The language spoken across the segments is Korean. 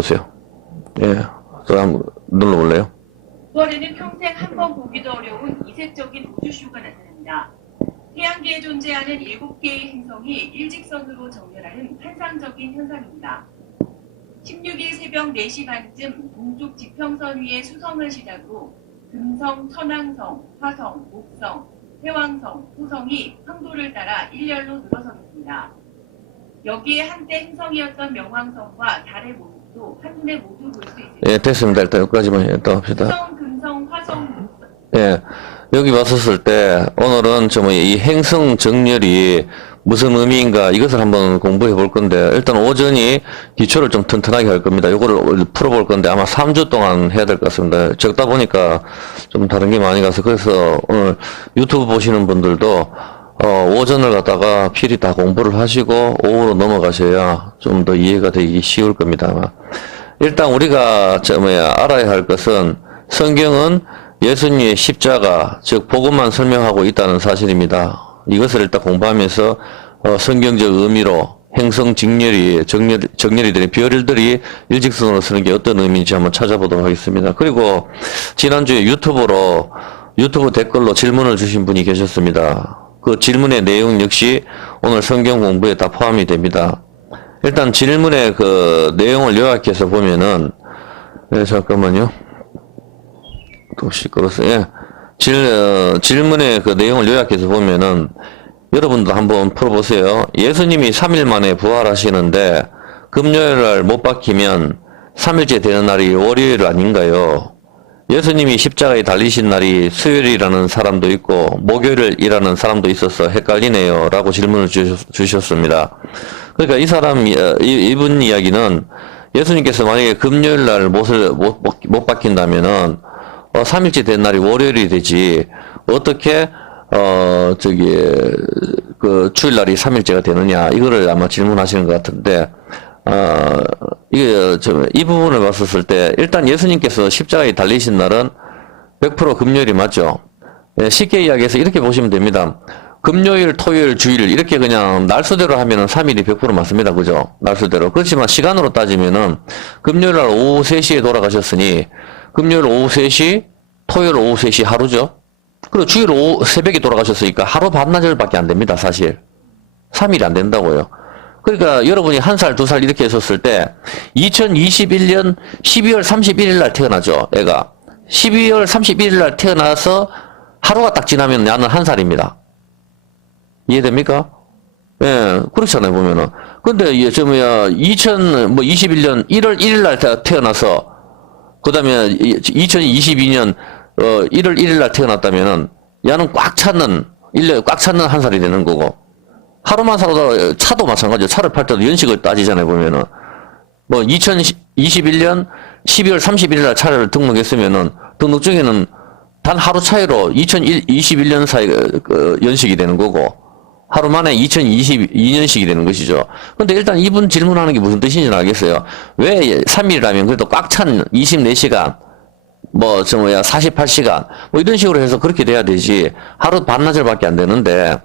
보세요. 예, 또 한번 눌러볼래요? 9월에는 평생 한 번 보기도 어려운 이색적인 우주쇼가 나타납니다. 태양계에 존재하는 7개의 행성이 일직선으로 정렬하는 환상적인 현상입니다. 16일 새벽 4시 반쯤 동쪽 지평선 위의 수성을 시작으로 금성, 천왕성, 화성, 목성, 해왕성, 토성이 황도를 따라 일렬로 늘어서겠습니다. 여기에 한때 행성이었던 명왕성과 달의 모습도 한눈에 모두 볼 수 있습니다. 예, 됐습니다. 일단 여기까지만 또 합시다. 수성, 금성, 화성, 목성. 예, 여기 왔었을 때 오늘은 좀 이 행성 정렬이 무슨 의미인가 이것을 한번 공부해 볼 건데, 일단 오전이 기초를 좀 튼튼하게 할 겁니다. 요거를 풀어볼 건데 아마 3주 동안 해야 될 것 같습니다. 적다 보니까 좀 다른 게 많이 가서, 그래서 오늘 유튜브 보시는 분들도 오전을 갖다가 필히 다 공부를 하시고 오후로 넘어가셔야 좀 더 이해가 되기 쉬울 겁니다. 아마. 일단 우리가 알아야 할 것은, 성경은 예수님의 십자가, 즉 복음만 설명하고 있다는 사실입니다. 이것을 일단 공부하면서 성경적 의미로 행성 정렬이 되는 별들이 일직선으로 서는 게 어떤 의미인지 한번 찾아보도록 하겠습니다. 그리고 지난주에 유튜브 댓글로 질문을 주신 분이 계셨습니다. 그 질문의 내용 역시 오늘 성경 공부에 다 포함이 됩니다. 일단 질문의 그 내용을 요약해서 보면은, 잠깐만요. 또 시끄러웠어요. 예. 질문의 그 내용을 요약해서 보면은, 여러분도 한번 풀어보세요. 예수님이 3일 만에 부활하시는데 금요일날 못 박히면 3일째 되는 날이 월요일 아닌가요? 예수님이 십자가에 달리신 날이 수요일이라는 사람도 있고 목요일이라는 사람도 있어서 헷갈리네요 라고 질문을 주셨습니다. 그러니까 이분 이야기는, 예수님께서 만약에 금요일날 못 박힌다면은 3일째 된 날이 월요일이 되지, 어떻게 그 주일날이 3일째가 되느냐, 이거를 아마 질문하시는 것 같은데, 이 부분을 봤었을 때, 일단 예수님께서 십자가에 달리신 날은 100% 금요일이 맞죠? 예, 쉽게 이야기해서 이렇게 보시면 됩니다. 금요일, 토요일, 주일, 이렇게 그냥 날수대로 하면은 3일이 100% 맞습니다. 그죠? 날수대로. 그렇지만 시간으로 따지면은, 금요일날 오후 3시에 돌아가셨으니, 금요일 오후 3시, 토요일 오후 3시 하루죠? 그리고 주일 새벽에 돌아가셨으니까 하루 반나절밖에 안 됩니다, 사실. 3일이 안 된다고요. 그러니까 여러분이 1살, 2살 이렇게 했었을 때 2021년 12월 31일 날 태어나죠, 애가. 12월 31일 날 태어나서 하루가 딱 지나면 나는 1살입니다. 이해됩니까? 예, 그렇잖아요, 보면은. 근데 2021년 1월 1일 날 태어나서, 그 다음에 2022년 1월 1일 날 태어났다면은 야는 꽉 찼는 1살이 되는 거고, 하루만 살아도 차도 마찬가지죠. 차를 팔 때도 연식을 따지잖아요, 보면은. 2021년 12월 31일 날 차를 등록했으면은 등록증에는 단 하루 차이로 2021년 사이 연식이 되는 거고, 하루 만에 2022년식이 되는 것이죠. 근데 일단 이분 질문하는 게 무슨 뜻인지는 알겠어요. 왜 3일이라면 그래도 꽉 찬 24시간, 48시간, 이런 식으로 해서 그렇게 돼야 되지, 하루 반나절밖에 안 되는데,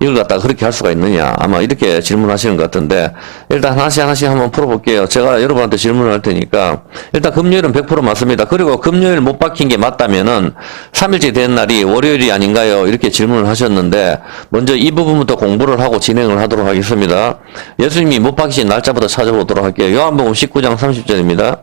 이걸 갖다가 그렇게 할 수가 있느냐. 아마 이렇게 질문하시는 것 같은데, 일단 하나씩 한번 풀어볼게요. 제가 여러분한테 질문을 할 테니까, 일단 금요일은 100% 맞습니다. 그리고 금요일 못 박힌 게 맞다면은 3일째 된 날이 월요일이 아닌가요? 이렇게 질문을 하셨는데, 먼저 이 부분부터 공부를 하고 진행을 하도록 하겠습니다. 예수님이 못 박히신 날짜부터 찾아보도록 할게요. 요한복음 19장 30절입니다.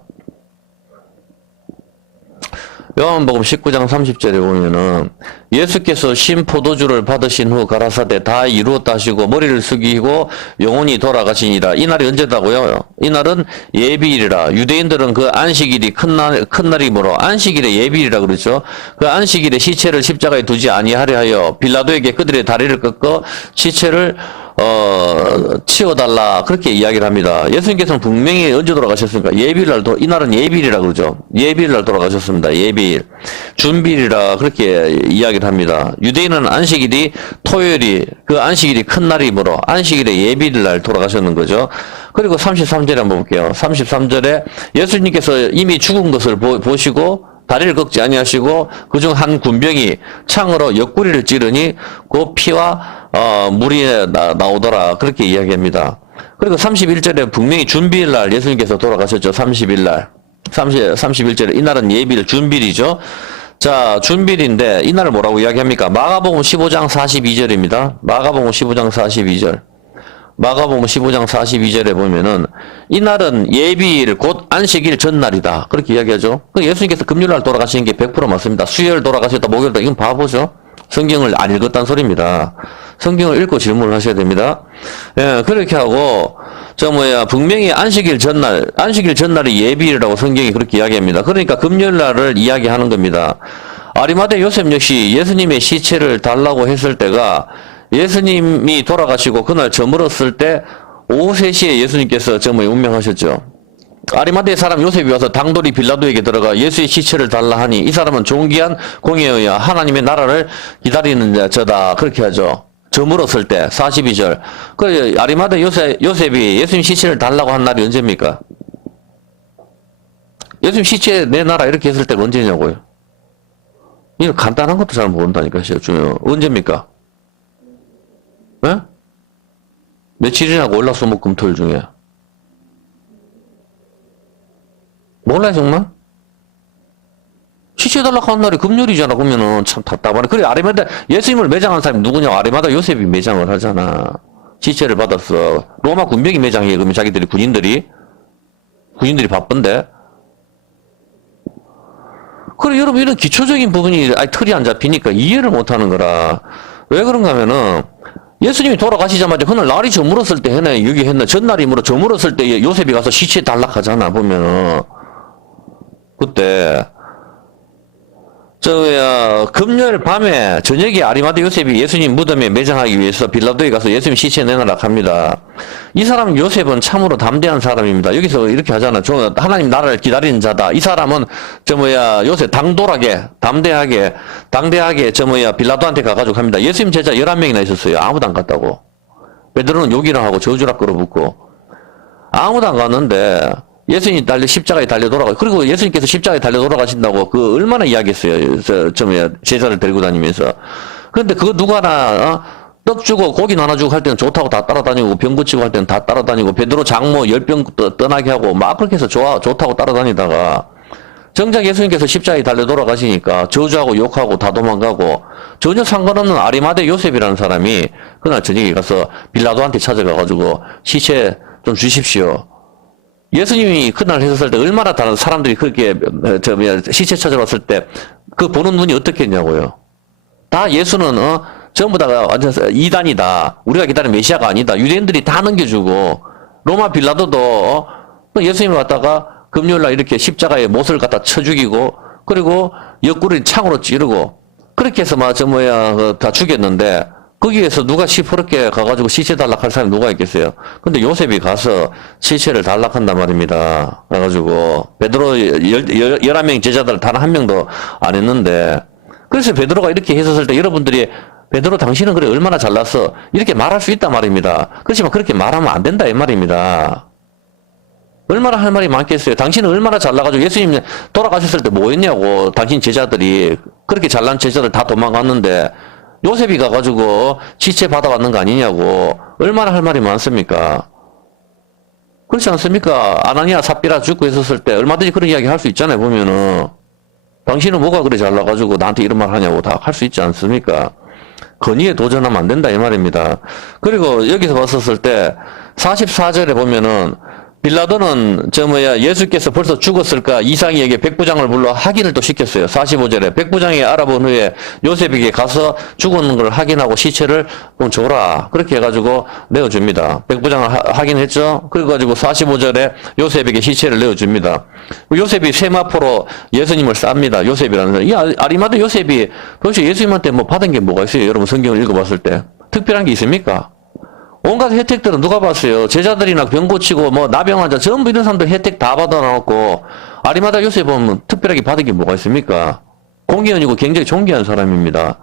요한복음 19장 30절에 보면은, 예수께서 신 포도주를 받으신 후 가라사대 다 이루었다 하시고 머리를 숙이고 영혼이 돌아가시니라. 이 날이 언제다고요? 이 날은 예비일이라. 유대인들은 그 안식일이 큰 날이므로 안식일에 예비일이라 그러죠. 그 안식일에 시체를 십자가에 두지 아니하려 하여 빌라도에게 그들의 다리를 꺾어 시체를 치워달라, 그렇게 이야기를 합니다. 예수님께서는 분명히 언제 돌아가셨습니까? 예비일날, 이 날은 예비일이라 그러죠. 예비일날 돌아가셨습니다. 예비일. 준비일이라 그렇게 이야기를 합니다. 유대인은 안식일이 토요일이, 그 안식일이 큰 날이므로 안식일에 예비일날 돌아가셨는 거죠. 그리고 33절에 한번 볼게요. 33절에 예수님께서 이미 죽은 것을 보시고 다리를 꺾지 아니하시고 그중 한 군병이 창으로 옆구리를 찌르니 그 피와 물이 나오더라, 그렇게 이야기합니다. 그리고 31절에 분명히 준비일 날 예수님께서 돌아가셨죠. 30일 날. 31절에 이날은 예비일 준비일이죠. 자, 준비일인데 이날을 뭐라고 이야기합니까? 마가복음 15장 42절입니다. 마가복음 15장 42절. 마가복음 15장 42절에 보면은 이날은 예비일 곧 안식일 전날이다. 그렇게 이야기하죠. 예수님께서 금요일날 돌아가신 게 100% 맞습니다. 수요일 돌아가셨다, 목요일다. 이건 바보죠. 성경을 안 읽었다는 소리입니다. 성경을 읽고 질문을 하셔야 됩니다. 예, 그렇게 하고 분명히 안식일 전날이 예비일이라고 성경이 그렇게 이야기합니다. 그러니까 금요일날을 이야기하는 겁니다. 아리마대 요셉 역시 예수님의 시체를 달라고 했을 때가 예수님이 돌아가시고 그날 저물었을 때 오후 3시에 예수님께서 운명하셨죠. 아리마대 사람 요셉이 와서 당돌이 빌라도에게 들어가 예수의 시체를 달라 하니 이 사람은 존귀한 공에 의하 하나님의 나라를 기다리는 자다. 그렇게 하죠. 저물었을 때 42절. 그 아리마대 요셉이 예수님 시체를 달라고 한 날이 언제입니까? 예수님 시체 내놔라 이렇게 했을 때가 언제냐고요. 이거 간단한 것도 잘 모른다니까요. 언제입니까? 네? 며칠이나 월화수목금토일 중에. 몰라요, 정말? 시체달라고 한 날이 금요일이잖아. 그러면은 참 답답하네. 그래, 아리마다 예수님을 매장한 사람이 누구냐? 아리마다 요셉이 매장을 하잖아. 시체를 받았어. 로마 군병이 매장해. 그러면 자기들이 군인들이 바쁜데. 그래, 여러분, 이런 기초적인 부분이 틀이 안 잡히니까 이해를 못 하는 거라. 왜 그런가 하면은, 예수님이 돌아가시자마자 그날 날이 저물었을 때 여기 했나? 전날이므로 저물었을 때 요셉이 가서 시체 달락하잖아, 보면은. 그때, 금요일 밤에, 저녁에 아리마대 요셉이 예수님 무덤에 매장하기 위해서 빌라도에 가서 예수님 시체 내놔라 합니다. 이 사람 요셉은 참으로 담대한 사람입니다. 여기서 이렇게 하잖아. 하나님 나라를 기다리는 자다. 이 사람은, 요셉 담대하게, 빌라도한테 가가지고 합니다. 예수님 제자 11명이나 있었어요. 아무도 안 갔다고. 베드로는 욕이나 하고 저주락 끌어붙고. 아무도 안 갔는데, 예수님이 십자가에 달려 돌아가. 그리고 예수님께서 십자가에 달려 돌아가신다고 얼마나 이야기했어요. 제자를 데리고 다니면서. 그런데 그거 누가 하나, 떡 주고 고기 나눠주고 할 때는 좋다고 다 따라다니고 병 고치고 할 때는 다 따라다니고 베드로 장모 10병 떠나게 하고 막 그렇게 해서 좋다고 따라다니다가 정작 예수님께서 십자가에 달려 돌아가시니까 저주하고 욕하고 다 도망가고 전혀 상관없는 아리마대 요셉이라는 사람이 그날 저녁에 가서 빌라도한테 찾아가가지고 시체 좀 주십시오. 예수님이 그날 했었을 때 얼마나 다른 사람들이 그렇게 시체 찾아왔을 때 그 보는 눈이 어떻겠냐고요. 다 예수는 전부 다 완전 이단이다. 우리가 기다리는 메시아가 아니다. 유대인들이 다 넘겨주고 로마 빌라도도 예수님을 갖다가 금요일날 이렇게 십자가에 못을 갖다 쳐 죽이고 그리고 옆구리를 창으로 찌르고 그렇게 해서 다 죽였는데 거기에서 누가 시퍼렇게 가가지고 시체 달락할 사람이 누가 있겠어요? 근데 요셉이 가서 시체를 달락한단 말입니다. 그래가지고, 베드로 11명 제자들 단 한 명도 안 했는데, 그래서 베드로가 이렇게 했었을 때 여러분들이, 베드로 당신은 그래 얼마나 잘났어. 이렇게 말할 수 있단 말입니다. 그렇지만 그렇게 말하면 안 된다, 이 말입니다. 얼마나 할 말이 많겠어요. 당신은 얼마나 잘나가지고 예수님 돌아가셨을 때 뭐 했냐고, 당신 제자들이, 그렇게 잘난 제자들 다 도망갔는데, 요셉이 가가지고 시체 받아왔는 거 아니냐고 얼마나 할 말이 많습니까? 그렇지 않습니까? 아나니아 삽비라 죽고 있었을 때 얼마든지 그런 이야기 할 수 있잖아요. 보면은 당신은 뭐가 그래 잘나가지고 나한테 이런 말 하냐고 다 할 수 있지 않습니까? 건의에 도전하면 안 된다 이 말입니다. 그리고 여기서 봤었을 때 44절에 보면은 빌라도는 예수께서 벌써 죽었을까 이상희에게 백부장을 불러 확인을 또 시켰어요. 45절에 백부장이 알아본 후에 요셉에게 가서 죽은 걸 확인하고 시체를 좀 줘라. 그렇게 해가지고 내어줍니다. 백부장을 확인했죠. 그래가지고 45절에 요셉에게 시체를 내어줍니다. 요셉이 세마포로 예수님을 쌉니다. 요셉이라는 사람. 이 아리마대 요셉이 도대체 예수님한테 뭐 받은 게 뭐가 있어요? 여러분 성경을 읽어봤을 때 특별한 게 있습니까? 온갖 혜택들은 누가 봤어요? 제자들이나 병 고치고 나병 환자 전부 이런 사람들 혜택 다 받아놓고 아리마다 요셉 보면 특별하게 받은 게 뭐가 있습니까? 공의원이고 굉장히 존귀한 사람입니다.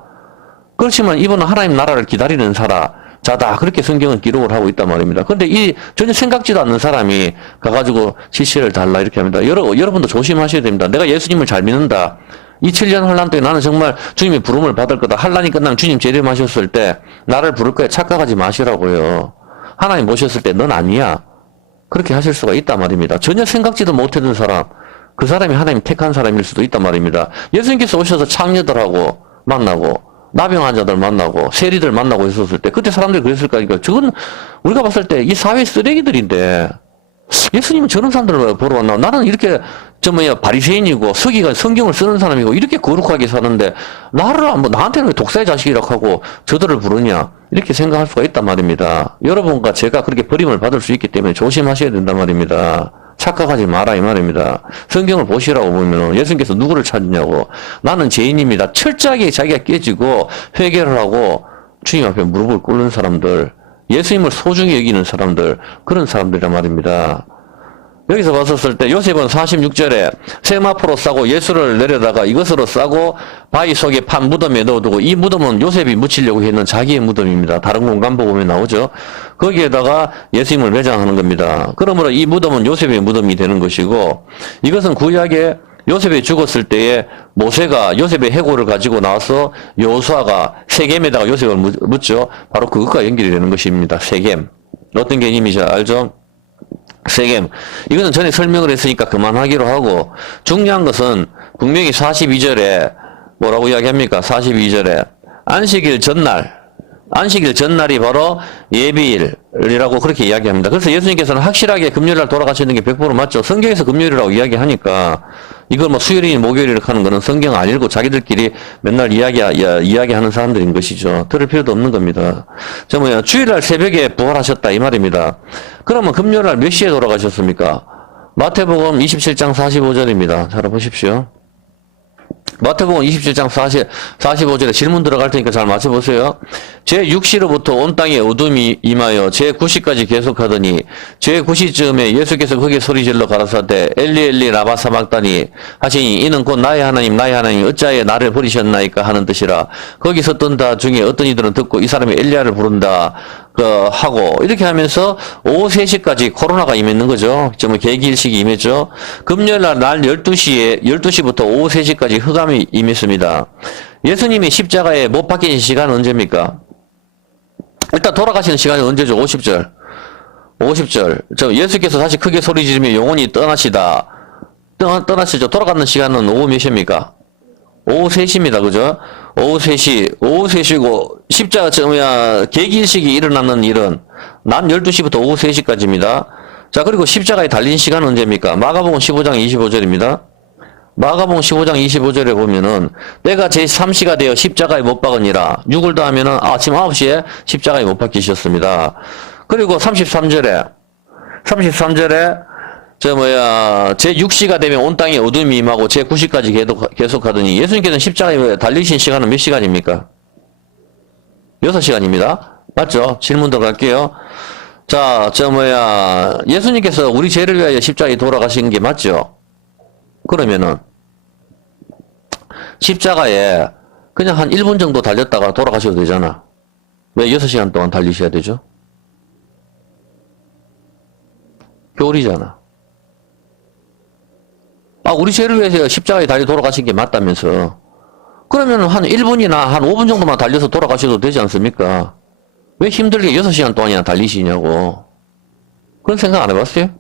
그렇지만 이분은 하나님 나라를 기다리는 자다 그렇게 성경은 기록을 하고 있단 말입니다. 근데 전혀 생각지도 않는 사람이 가가지고 시체를 달라 이렇게 합니다. 여러분도 조심하셔야 됩니다. 내가 예수님을 잘 믿는다. 2000년 환란 때 나는 정말 주님의 부름을 받을 거다. 환란이 끝나면 주님 재림하셨을 때 나를 부를 거야. 착각하지 마시라고요. 하나님 보셨을 때 넌 아니야. 그렇게 하실 수가 있단 말입니다. 전혀 생각지도 못했던 사람, 그 사람이 하나님 택한 사람일 수도 있단 말입니다. 예수님께서 오셔서 창녀들하고 만나고 나병 환자들 만나고 세리들 만나고 있었을 때 그때 사람들이 그랬을까? 그러니까 저건 우리가 봤을 때 이 사회 쓰레기들인데 예수님은 저런 사람들을 보러 왔나? 나는 이렇게 바리새인이고 서기가 성경을 쓰는 사람이고 이렇게 거룩하게 사는데 나한테는 왜 독사의 자식이라고 하고 저들을 부르냐? 이렇게 생각할 수가 있단 말입니다. 여러분과 제가 그렇게 버림을 받을 수 있기 때문에 조심하셔야 된단 말입니다. 착각하지 마라 이 말입니다. 성경을 보시라고 보면 예수님께서 누구를 찾느냐고 나는 죄인입니다. 철저하게 자기가 깨지고 회개를 하고 주님 앞에 무릎을 꿇는 사람들, 예수님을 소중히 여기는 사람들, 그런 사람들이란 말입니다. 여기서 봤었을 때 요셉은 46절에 세마포로 싸고 예수를 내려다가 이것으로 싸고 바위 속에 판 무덤에 넣어두고 이 무덤은 요셉이 묻히려고 했는 자기의 무덤입니다. 다른 공간 보면 나오죠. 거기에다가 예수님을 매장하는 겁니다. 그러므로 이 무덤은 요셉의 무덤이 되는 것이고 이것은 구약에 요셉이 죽었을 때에 모세가 요셉의 해골을 가지고 나와서 여호수아가 세겜에다가 요셉을 묻죠. 바로 그것과 연결이 되는 것입니다. 세겜. 어떤 개념이죠? 알죠? 세겜. 이거는 전에 설명을 했으니까 그만하기로 하고 중요한 것은 분명히 42절에 뭐라고 이야기합니까? 42절에 안식일 전날이 바로 예비일이라고 그렇게 이야기합니다. 그래서 예수님께서는 확실하게 금요일날 돌아가시는 게 100% 맞죠. 성경에서 금요일이라고 이야기하니까 이걸 뭐 수요일이니 목요일이라고 하는 거는 성경 안 읽고 자기들끼리 맨날 이야기하는 사람들인 것이죠. 들을 필요도 없는 겁니다. 주일날 새벽에 부활하셨다 이 말입니다. 그러면 금요일날 몇 시에 돌아가셨습니까? 마태복음 27장 45절입니다. 잘 보십시오. 마태복음 27장 45절에 질문 들어갈 테니까 잘 맞춰보세요. 제6시로부터 온 땅에 어둠이 임하여 제9시까지 계속하더니 제9시쯤에 예수께서 거기에 소리질러 가라사대 엘리 엘리 라마 사막다니 하시니 이는 곧 나의 하나님 어찌하여 나를 버리셨나이까 하는 뜻이라. 거기 섰던 다 중에 어떤 이들은 듣고 이 사람이 엘리야를 부른다 하고 이렇게 하면서 오후 3시까지 코로나가 임했는 거죠. 계기일식이 임했죠. 금요일날 날 12시부터 오후 3시까지 흑암이 임했습니다. 예수님이 십자가에 못 박히신 시간은 언제입니까? 일단 돌아가시는 시간이 언제죠? 50절. 예수께서 다시 크게 소리 지르며 영혼이 떠나시죠. 돌아가는 시간은 오후 몇 시입니까? 오후 3시입니다. 그죠? 오후 3시고, 계기일식이 일어나는 일은 낮 12시부터 오후 3시까지입니다. 자, 그리고 십자가에 달린 시간은 언제입니까? 마가복음 15장 25절입니다. 마가복음 15장 25절에 보면은, 때가 제3시가 되어 십자가에 못 박으니라. 6을 더하면은 아침 9시에 십자가에 못 박히셨습니다. 그리고 33절에, 제6시가 되면 온 땅에 어둠이 임하고 제9시까지 계속하더니 예수님께서는 십자가에 달리신 시간은 몇 시간입니까? 6시간입니다. 맞죠? 질문 들어갈게요. 자, 예수님께서 우리 죄를 위하여 십자가에 돌아가신 게 맞죠? 그러면은, 십자가에 그냥 한 1분 정도 달렸다가 돌아가셔도 되잖아. 왜 6시간 동안 달리셔야 되죠? 교리잖아. 우리 죄를 위해서 십자가에 달려 돌아가신 게 맞다면서. 그러면 한 1분이나 한 5분 정도만 달려서 돌아가셔도 되지 않습니까? 왜 힘들게 6시간 동안이나 달리시냐고. 그런 생각 안 해봤어요?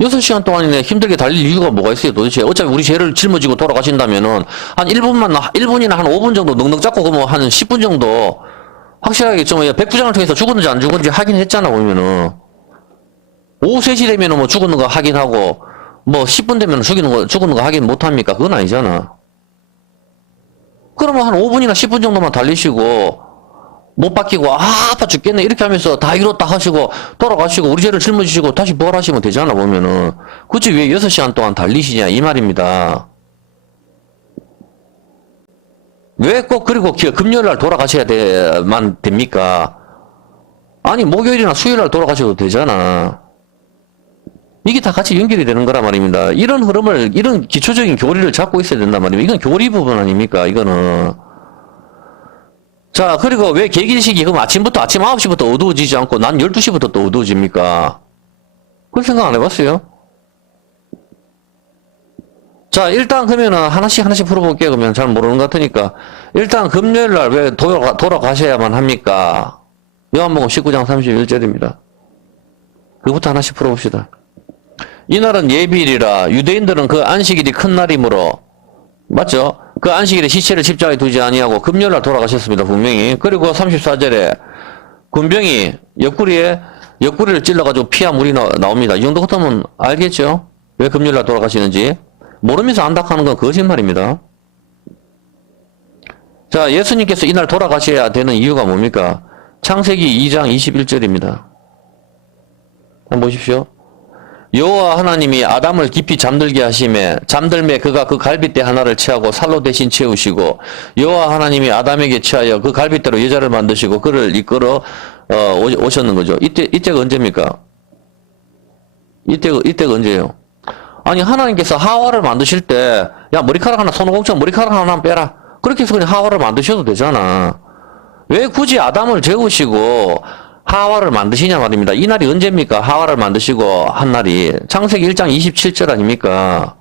6시간 동안이나 힘들게 달릴 이유가 뭐가 있어요 도대체? 어차피 우리 죄를 짊어지고 돌아가신다면은 한 1분이나 한 5분 정도 넉넉 잡고 그러면 한 10분 정도 확실하게 백부장을 통해서 죽었는지 안 죽었는지 확인했잖아 보면은. 오후 3시 되면은 죽었는 거 확인하고 10분 되면 죽었는 거 확인 못 합니까? 그건 아니잖아. 그러면 한 5분이나 10분 정도만 달리시고 못 박히고 아파 죽겠네 이렇게 하면서 다 이뤘다 하시고 돌아가시고 우리 죄를 짊어지시고 다시 부활하시면 되잖아 보면은. 굳이 왜 6시간 동안 달리시냐 이 말입니다. 왜 꼭 그리고 금요일날 돌아가셔야만 됩니까? 아니 목요일이나 수요일날 돌아가셔도 되잖아. 이게 다 같이 연결이 되는 거란 말입니다. 이런 흐름을, 이런 기초적인 교리를 잡고 있어야 된단 말입니다. 이건 교리 부분 아닙니까? 이거는. 자, 그리고 왜 계기일식이 그럼 아침 9시부터 어두워지지 않고 난 12시부터 또 어두워집니까? 그런 생각 안 해봤어요? 자, 일단 그러면은 하나씩 풀어볼게요. 그러면 잘 모르는 것 같으니까. 일단 금요일 날 왜 돌아가셔야만 합니까? 요한복음 19장 31절입니다. 그부터 하나씩 풀어봅시다. 이날은 예비일이라 유대인들은 그 안식일이 큰 날이므로 맞죠? 그 안식일에 시체를 십자가에 두지 아니하고 금요일 날 돌아가셨습니다. 분명히. 그리고 34절에 군병이 옆구리를 찔러가지고 피와 물이 나옵니다. 이 정도 같으면 알겠죠? 왜 금요일 날 돌아가시는지. 모르면서 안다 하는 건 거짓말입니다. 자, 예수님께서 이날 돌아가셔야 되는 이유가 뭡니까? 창세기 2장 21절입니다. 한번 보십시오. 여호와 하나님이 아담을 깊이 잠들게 하심에 잠들매 그가 그 갈빗대 하나를 취하고 살로 대신 채우시고 여호와 하나님이 아담에게 취하여 그 갈빗대로 여자를 만드시고 그를 이끌어 오셨는 거죠. 이때가 언제입니까? 이때가 언제예요? 아니 하나님께서 하와를 만드실 때 야 머리카락 하나 손오공처럼 머리카락 하나 빼라. 그렇게 해서 그냥 하와를 만드셔도 되잖아. 왜 굳이 아담을 재우시고 하와를 만드시냐 말입니다. 이 날이 언제입니까? 하와를 만드시고 한 날이 창세기 1장 27절 아닙니까?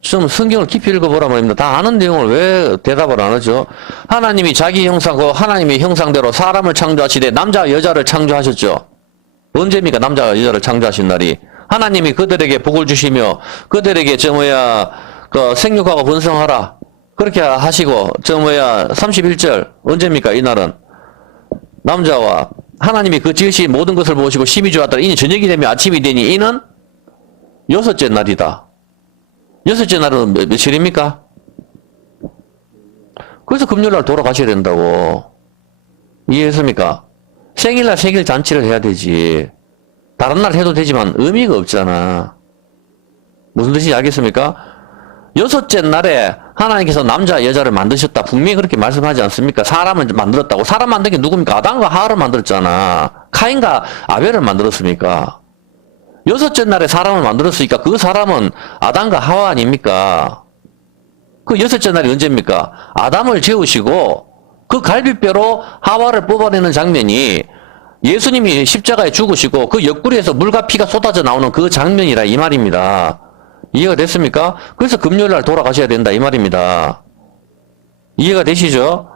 좀 성경을 깊이 읽어보라 말입니다. 다 아는 내용을 왜 대답을 안 하죠? 하나님이 자기 형상, 그 하나님의 형상대로 사람을 창조하시되 남자와 여자를 창조하셨죠. 언제입니까? 남자와 여자를 창조하신 날이. 하나님이 그들에게 복을 주시며 그들에게 그 생육하고 번성하라. 그렇게 하시고 31절 언제입니까? 이 날은 남자와 하나님이 그 지으신 모든 것을 보시고 심히 좋았더라. 이는 저녁이 되면 아침이 되니 이는 여섯째 날이다. 여섯째 날은 며칠입니까? 그래서 금요일날 돌아가셔야 된다고. 이해했습니까? 생일날 생일 잔치를 해야 되지. 다른 날 해도 되지만 의미가 없잖아. 무슨 뜻인지 알겠습니까? 여섯째 날에 하나님께서 남자 여자를 만드셨다. 분명히 그렇게 말씀하지 않습니까? 사람을 만들었다고. 사람 만든 게 누굽니까? 아담과 하와를 만들었잖아. 카인과 아벨을 만들었습니까? 여섯째 날에 사람을 만들었으니까 그 사람은 아담과 하와 아닙니까? 그 여섯째 날이 언제입니까? 아담을 재우시고 그 갈비뼈로 하와를 뽑아내는 장면이 예수님이 십자가에 죽으시고 그 옆구리에서 물과 피가 쏟아져 나오는 그 장면이라 이 말입니다. 이해가 됐습니까? 그래서 금요일날 돌아가셔야 된다 이 말입니다. 이해가 되시죠?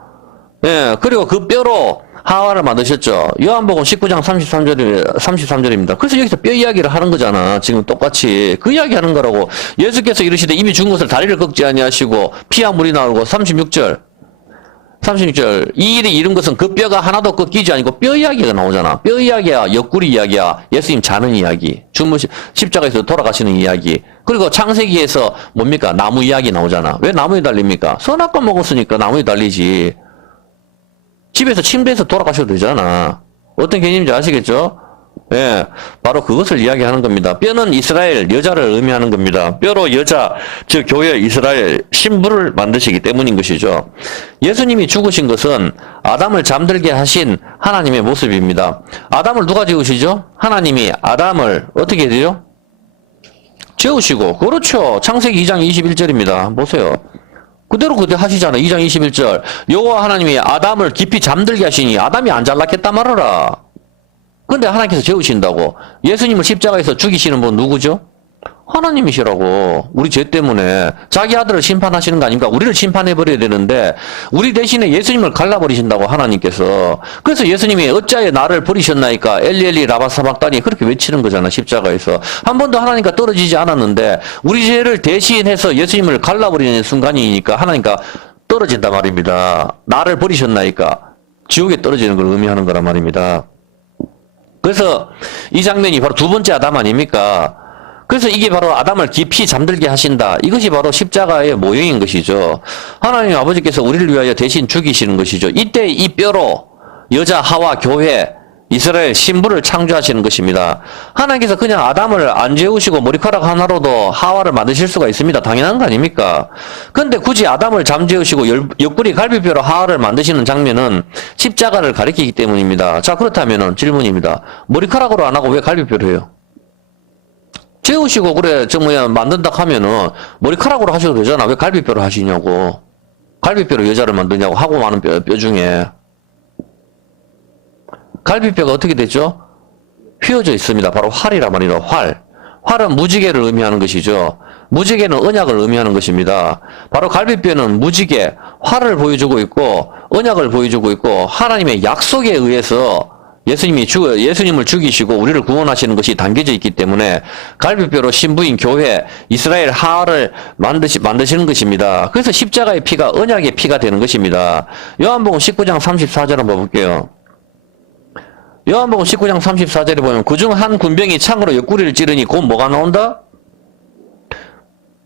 예, 그리고 그 뼈로 하와를 만드셨죠. 요한복음 19장 33절입니다. 그래서 여기서 뼈 이야기를 하는 거잖아. 지금 똑같이 그 이야기 하는 거라고. 예수께서 이르시되 이미 죽은 것을 다리를 꺾지 아니하시고 피와 물이 나오고 36절 이 일이 이룬 것은 그 뼈가 하나도 꺾이지 아니고 뼈 이야기가 나오잖아. 뼈 이야기야, 옆구리 이야기야, 예수님 자는 이야기, 십자가에서 돌아가시는 이야기, 그리고 창세기에서 뭡니까? 나무 이야기 나오잖아. 왜 나무에 달립니까? 선악과 먹었으니까 나무에 달리지. 집에서 침대에서 돌아가셔도 되잖아. 어떤 개념인지 아시겠죠? 예, 바로 그것을 이야기하는 겁니다. 뼈는 이스라엘 여자를 의미하는 겁니다. 뼈로 여자, 즉 교회 이스라엘 신부를 만드시기 때문인 것이죠. 예수님이 죽으신 것은 아담을 잠들게 하신 하나님의 모습입니다. 아담을 누가 지으시죠? 하나님이 아담을 어떻게 해야 재우시고. 그렇죠. 창세기 2장 21절입니다. 보세요. 그대로 하시잖아요. 2장 21절. 여호와 하나님이 아담을 깊이 잠들게 하시니 아담이 안 잘났겠다 말하라. 근데 하나님께서 재우신다고. 예수님을 십자가에서 죽이시는 분 누구죠? 하나님이시라고. 우리 죄 때문에 자기 아들을 심판하시는 거 아닙니까? 우리를 심판해버려야 되는데 우리 대신에 예수님을 갈라버리신다고 하나님께서. 그래서 예수님이 어찌하여 나를 버리셨나이까 엘리엘리 라바사박다니 그렇게 외치는 거잖아. 십자가에서. 한 번도 하나님과 떨어지지 않았는데 우리 죄를 대신해서 예수님을 갈라버리는 순간이니까 하나님과 떨어진단 말입니다. 나를 버리셨나이까 지옥에 떨어지는 걸 의미하는 거란 말입니다. 그래서 이 장면이 바로 두 번째 아담 아닙니까? 그래서 이게 바로 아담을 깊이 잠들게 하신다. 이것이 바로 십자가의 모형인 것이죠. 하나님 아버지께서 우리를 위하여 대신 죽이시는 것이죠. 이때 이 뼈로 여자 하와 교회 이스라엘 신부를 창조하시는 것입니다. 하나님께서 그냥 아담을 안 재우시고 머리카락 하나로도 하와를 만드실 수가 있습니다. 당연한 거 아닙니까? 근데 굳이 아담을 잠재우시고 옆구리 갈비뼈로 하와를 만드시는 장면은 십자가를 가리키기 때문입니다. 자, 그렇다면은 질문입니다. 머리카락으로 안 하고 왜 갈비뼈로 해요? 재우시고 그래 만든다 하면은 머리카락으로 하셔도 되잖아. 왜 갈비뼈로 하시냐고. 갈비뼈로 여자를 만드냐고. 하고 많은 뼈 중에 갈비뼈가 어떻게 됐죠? 휘어져 있습니다. 바로 활이란 말이에요. 활. 활은 무지개를 의미하는 것이죠. 무지개는 언약을 의미하는 것입니다. 바로 갈비뼈는 무지개, 활을 보여주고 있고 언약을 보여주고 있고 하나님의 약속에 의해서 예수님을 죽이시고 우리를 구원하시는 것이 담겨져 있기 때문에 갈비뼈로 신부인 교회, 이스라엘 하를 만드시는 것입니다. 그래서 십자가의 피가 언약의 피가 되는 것입니다. 요한복음 19장 34절 한번 볼게요. 요한복음 19장 34절에 보면 그중 한 군병이 창으로 옆구리를 찌르니 곧 뭐가 나온다?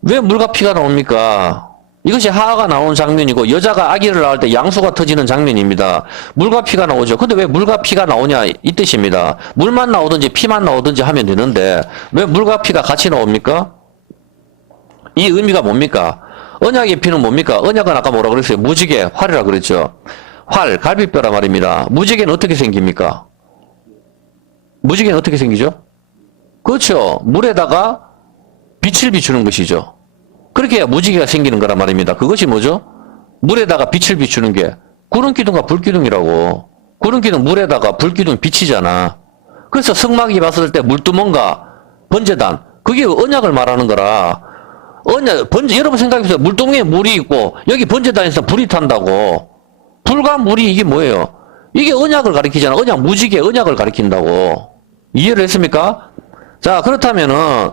왜 물과 피가 나옵니까? 이것이 하하가 나오는 장면이고 여자가 아기를 낳을 때 양수가 터지는 장면입니다. 물과 피가 나오죠. 근데 왜 물과 피가 나오냐 이 뜻입니다. 물만 나오든지 피만 나오든지 하면 되는데 왜 물과 피가 같이 나옵니까? 이 의미가 뭡니까? 언약의 피는 뭡니까? 언약은 아까 뭐라 그랬어요? 무지개, 활이라 그랬죠. 활, 갈비뼈라 말입니다. 무지개는 어떻게 생깁니까? 무지개는 어떻게 생기죠? 그렇죠. 물에다가 빛을 비추는 것이죠. 그렇게 해야 무지개가 생기는 거란 말입니다. 그것이 뭐죠? 물에다가 빛을 비추는 게 구름기둥과 불기둥이라고. 구름기둥 물에다가 불기둥 빛이잖아. 그래서 성막이 봤을 때 물두멍과 번제단 그게 언약을 말하는 거라. 여러분 생각해보세요. 물두멍에 물이 있고 여기 번제단에서 불이 탄다고. 불과 물이 이게 뭐예요? 이게 언약을 가리키잖아. 무지개 언약을 가리킨다고. 이해를 했습니까? 자, 그렇다면은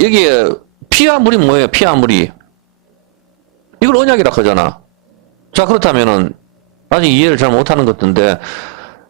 여기 피와 물이 뭐예요? 피와 물이. 이걸 언약이라 하잖아. 자, 그렇다면은 아직 이해를 잘 못하는 것 같은데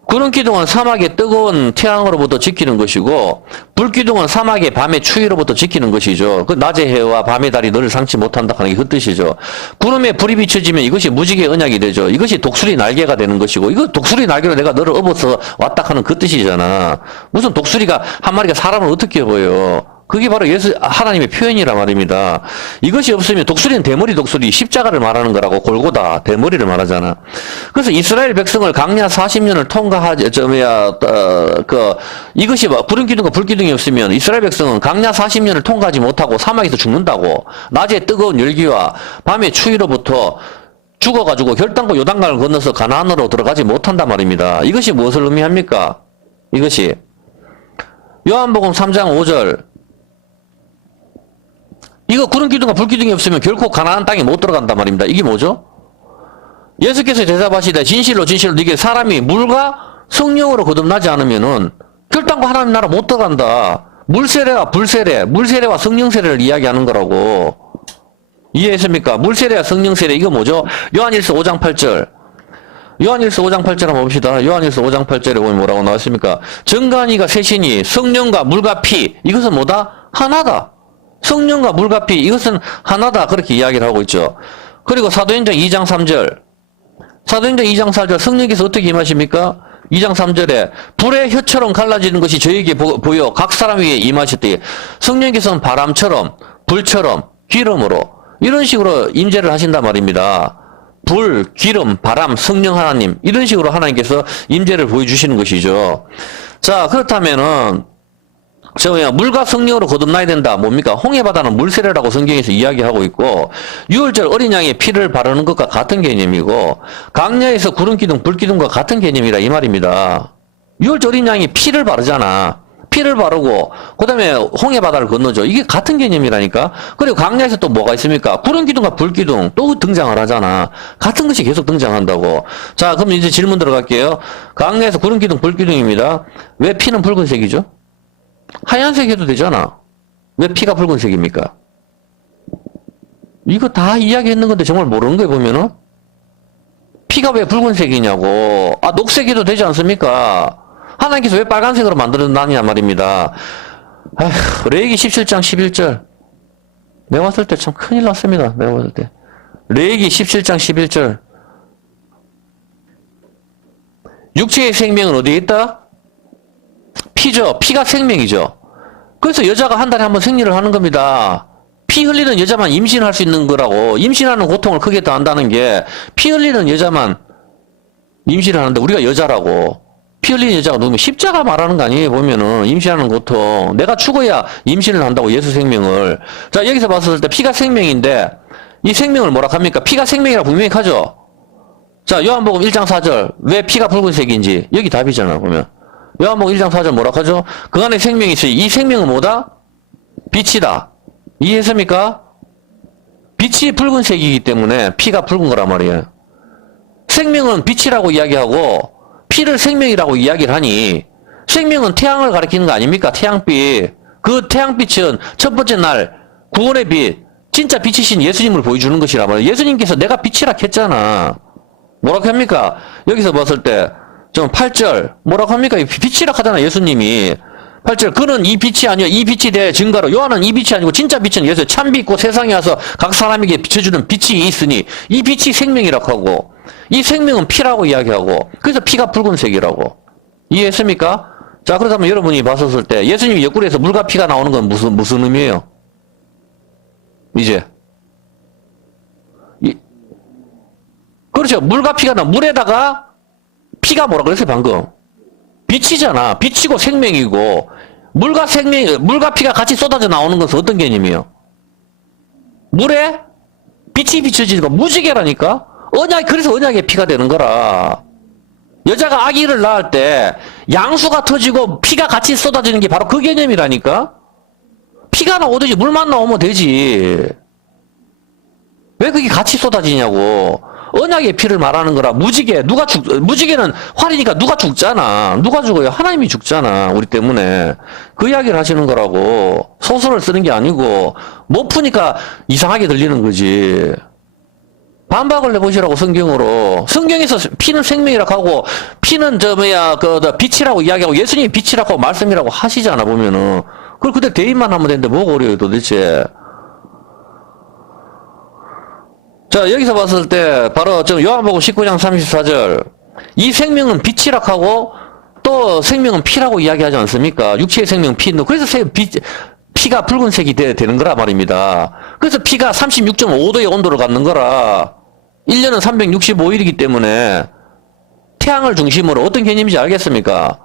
구름기둥은 사막의 뜨거운 태양으로부터 지키는 것이고 불기둥은 사막의 밤의 추위로부터 지키는 것이죠. 그 낮의 해와 밤의 달이 너를 상치 못한다 하는 게 그 뜻이죠. 구름에 불이 비춰지면 이것이 무지개 언약이 되죠. 이것이 독수리 날개가 되는 것이고 이거 독수리 날개로 내가 너를 업어서 왔다 하는 그 뜻이잖아. 무슨 독수리가 한 마리가 사람을 어떻게 보여. 그게 바로 하나님의 표현이란 말입니다. 이것이 없으면 독수리는 대머리 독수리, 십자가를 말하는 거라고 골고다 대머리를 말하잖아. 그래서 이스라엘 백성을 강야 40년을 이것이 구름기둥과 불기둥이 없으면 이스라엘 백성은 강야 40년을 통과하지 못하고 사막에서 죽는다고. 낮에 뜨거운 열기와 밤의 추위로부터 죽어가지고 결단코 요단강을 건너서 가나안으로 들어가지 못한단 말입니다. 이것이 무엇을 의미합니까? 이것이 요한복음 3장 5절 이거 구름기둥과 불기둥이 없으면 결코 가나안 땅에 못 들어간단 말입니다. 이게 뭐죠? 예수께서 대답하시되 진실로 네게 사람이 물과 성령으로 거듭나지 않으면은 결단코 하나님 나라 못 들어간다. 물세례와 불세례, 물세례와 성령세례를 이야기하는 거라고. 이해했습니까? 물세례와 성령세례 이거 뭐죠? 요한일서 5장 8절. 요한일서 5장 8절 한번 봅시다. 요한일서 5장 8절에 보면 뭐라고 나왔습니까? 정간이가 셋이니 성령과 물과 피 이것은 뭐다? 하나다. 성령과 물과 피 이것은 하나다 그렇게 이야기를 하고 있죠. 그리고 사도행전 2장 3절 사도행전 2장 4절 성령께서 어떻게 임하십니까? 2장 3절에 불의 혀처럼 갈라지는 것이 저에게 보여 각 사람 위에 임하셨대. 성령께서는 바람처럼 불처럼 기름으로 이런 식으로 임재를 하신단 말입니다. 불, 기름, 바람, 성령 하나님 이런 식으로 하나님께서 임재를 보여주시는 것이죠. 자, 그렇다면은 물과 성령으로 거듭나야 된다. 뭡니까? 홍해바다는 물세례라고 성경에서 이야기하고 있고 유월절 어린 양의 피를 바르는 것과 같은 개념이고 강야에서 구름기둥, 불기둥과 같은 개념이라 이 말입니다. 유월절 어린 양이 피를 바르잖아. 피를 바르고 그 다음에 홍해바다를 건너죠. 이게 같은 개념이라니까. 그리고 강야에서 또 뭐가 있습니까? 구름기둥과 불기둥 또 등장을 하잖아. 같은 것이 계속 등장한다고. 자, 그럼 이제 질문 들어갈게요. 강야에서 구름기둥, 불기둥입니다. 왜 피는 붉은색이죠? 하얀색 해도 되잖아. 왜 피가 붉은색입니까? 이거 다 이야기했는 건데 정말 모르는 거에 보면은 피가 왜 붉은색이냐고. 녹색 해도 되지 않습니까? 하나님께서 왜 빨간색으로 만들어놨냐 말입니다. 아휴, 레위기 17장 11절 내가 봤을 때 참 큰일 났습니다. 내가 봤을 때 레위기 17장 11절 육체의 생명은 어디에 있다? 피죠. 피가 생명이죠. 그래서 여자가 한 달에 한 번 생리를 하는 겁니다. 피 흘리는 여자만 임신할 수 있는 거라고. 임신하는 고통을 크게 더한다는 게 피 흘리는 여자만 임신을 하는데 우리가 여자라고. 피 흘리는 여자가 누구면 십자가 말하는 거 아니에요. 보면은 임신하는 고통. 내가 죽어야 임신을 한다고 예수 생명을. 자, 여기서 봤을 때 피가 생명인데 이 생명을 뭐라 합니까? 피가 생명이라 분명히 하죠. 자, 요한복음 1장 4절 왜 피가 붉은색인지 여기 답이잖아 보면. 요한복음 1장 4절 뭐라 하죠? 그 안에 생명이 있어요. 이 생명은 뭐다? 빛이다. 이해했습니까? 빛이 붉은색이기 때문에 피가 붉은 거란 말이에요. 생명은 빛이라고 이야기하고 피를 생명이라고 이야기를 하니 생명은 태양을 가리키는 거 아닙니까? 태양빛. 그 태양빛은 첫 번째 날 구원의 빛, 진짜 빛이신 예수님을 보여주는 것이란 말이에요. 예수님께서 내가 빛이라 했잖아. 뭐라고 합니까? 여기서 봤을 때 좀 8절 뭐라고 합니까? 빛이라 하잖아 예수님이. 8절 그는 이 빛이 아니요 이 빛이 대 증거로 요한은 이 빛이 아니고 진짜 빛은 예수 참 빛고 세상에 와서 각 사람에게 비춰주는 빛이 있으니 이 빛이 생명이라고 하고 이 생명은 피라고 이야기하고 그래서 피가 붉은색이라고. 이해했습니까? 자 그렇다면 여러분이 봤었을 때 예수님이 옆구리에서 물과 피가 나오는 건 무슨 의미예요? 이제 그렇죠. 물과 피가 나 물에다가 피가 뭐라 그랬어요 방금? 빛이잖아. 빛이고 생명이고 물과 피가 같이 쏟아져 나오는 것은 어떤 개념이에요? 물에 빛이 비춰지는 거 무지개라니까. 그래서 언약의 피가 되는 거라. 여자가 아기를 낳을 때 양수가 터지고 피가 같이 쏟아지는 게 바로 그 개념이라니까. 피가 나오듯이 물만 나오면 되지. 왜 그게 같이 쏟아지냐고. 언약의 피를 말하는 거라. 무지개 무지개는 활이니까 누가 죽잖아. 누가 죽어요? 하나님이 죽잖아. 우리 때문에. 그 이야기를 하시는 거라고. 소설을 쓰는 게 아니고 못 푸니까 이상하게 들리는 거지. 반박을 해보시라고 성경으로. 성경에서 피는 생명이라고 하고 피는 빛이라고 이야기하고 예수님이 빛이라고 하고 말씀이라고 하시잖아 보면은. 그걸 그때 대입만 하면 되는데 뭐가 어려워요 도대체. 자 여기서 봤을 때 바로 요한복음 19장 34절 이 생명은 빛이라고 하고 또 생명은 피라고 이야기하지 않습니까? 육체의 생명 피는 그래서 피가 붉은색이 되는 거라 말입니다. 그래서 피가 36.5도의 온도를 갖는 거라. 1년은 365일이기 때문에 태양을 중심으로 어떤 개념인지 알겠습니까?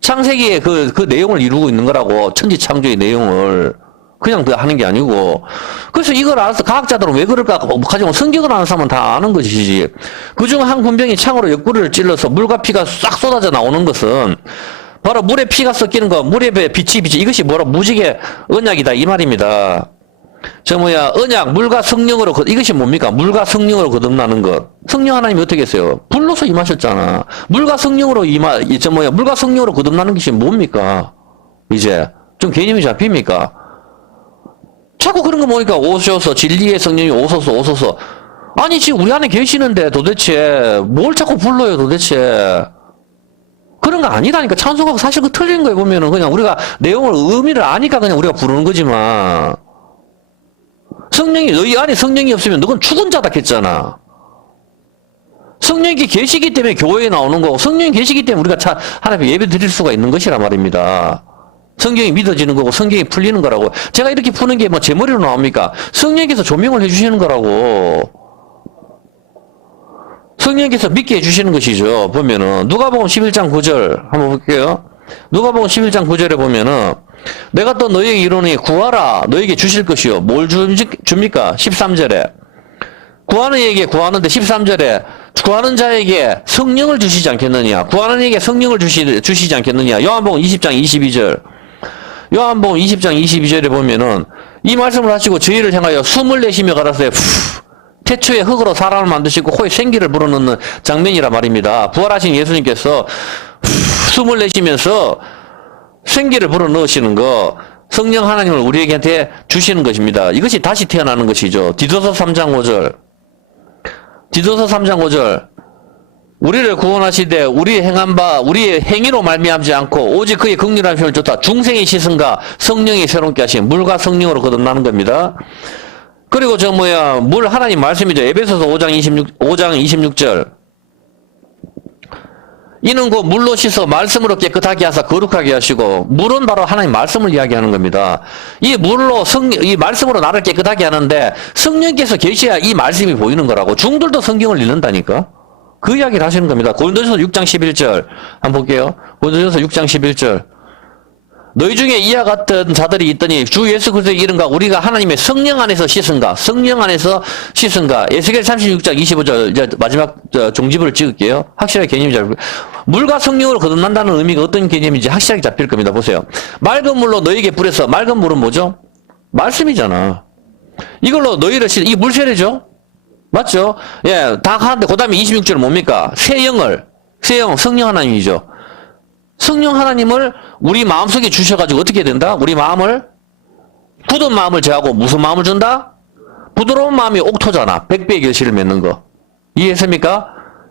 창세기의 그 내용을 이루고 있는 거라고. 천지창조의 내용을 그냥 하는 게 아니고. 그래서 이걸 알아서 과학자들은 왜 그럴까? 가지고 성경을 아는 사람은 다 아는 것이지. 그중 한 군병이 창으로 옆구리를 찔러서 물과 피가 싹 쏟아져 나오는 것은 바로 물에 피가 섞이는 거, 물에 빛이 이것이 무지개 언약이다 이 말입니다. 언약 물과 성령으로 이것이 뭡니까? 물과 성령으로 거듭나는 것. 성령 하나님이 어떻게 했어요? 불로서 임하셨잖아. 물과 성령으로 물과 성령으로 거듭나는 것이 뭡니까? 이제 좀 개념이 잡힙니까? 자꾸 그런 거 보니까 오셔서 진리의 성령이 오소서. 아니 지금 우리 안에 계시는데 도대체 뭘 자꾸 불러요 도대체. 그런 거 아니라니까. 찬송하고 사실 그 틀린 거에 보면은 그냥 우리가 내용을 의미를 아니까 그냥 우리가 부르는 거지만 너희 안에 성령이 없으면 너건 죽은 자다 했잖아. 성령이 계시기 때문에 교회에 나오는 거고 성령이 계시기 때문에 우리가 하나님께 예배 드릴 수가 있는 것이란 말입니다. 성경이 믿어지는 거고 성경이 풀리는 거라고. 제가 이렇게 푸는 게 제 머리로 나옵니까? 성령께서 조명을 해주시는 거라고. 성령께서 믿게 해주시는 것이죠. 보면은 누가복음 11장 9절 한번 볼게요. 누가복음 11장 9절에 보면은 내가 또 너희에게 이르노니 구하라 너희에게 주실 것이요. 뭘 줍니까? 13절에 구하는 이에게 구하는데 13절에 구하는 자에게 성령을 주시지 않겠느냐. 구하는 이에게 성령을 주시지 않겠느냐. 요한복음 20장 22절 요한복음 20장 22절에 보면은 이 말씀을 하시고 저희를 향하여 숨을 내쉬며 가라사대 태초에 흙으로 사람을 만드시고 코에 생기를 불어넣는 장면이라 말입니다. 부활하신 예수님께서 숨을 내쉬면서 생기를 불어넣으시는 거 성령 하나님을 우리에게 주시는 것입니다. 이것이 다시 태어나는 것이죠. 디도서 3장 5절 우리를 구원하시되 우리의 행한 바 우리의 행위로 말미암지 않고 오직 그의 긍휼한 힘을 줬다. 중생의 시선과 성령이 새롭게 하신 물과 성령으로 거듭나는 겁니다. 그리고 물 하나님 말씀이죠. 에베소서 5장 26절 이는 곧 물로 씻어 말씀으로 깨끗하게 하사 거룩하게 하시고 물은 바로 하나님 말씀을 이야기하는 겁니다. 이 말씀으로 나를 깨끗하게 하는데 성령께서 계셔야 이 말씀이 보이는 거라고. 중들도 성경을 읽는다니까. 그 이야기를 하시는 겁니다. 고린도전서 6장 11절 한번 볼게요. 고린도전서 6장 11절 너희 중에 이와 같은 자들이 있더니 주 예수 그리스도의 이름과 우리가 하나님의 성령 안에서 씻은가, 성령 안에서 씻은가. 에스겔 36장 25절 이제 마지막 종지부를 찍을게요. 확실하게 개념이 잘 물과 성령으로 거듭난다는 의미가 어떤 개념인지 확실하게 잡힐 겁니다. 보세요. 맑은 물로 너희에게 뿌려서, 맑은 물은 뭐죠? 말씀이잖아. 이걸로 너희를 이 물세례죠? 맞죠? 예, 다 하는데 그 다음에 26절은 뭡니까? 새 영을, 성령 하나님이죠. 성령 하나님을 우리 마음속에 주셔가지고 어떻게 된다? 우리 마음을, 굳은 마음을 제하고 무슨 마음을 준다? 부드러운 마음이 옥토잖아. 백배의 결실을 맺는 거. 이해했습니까?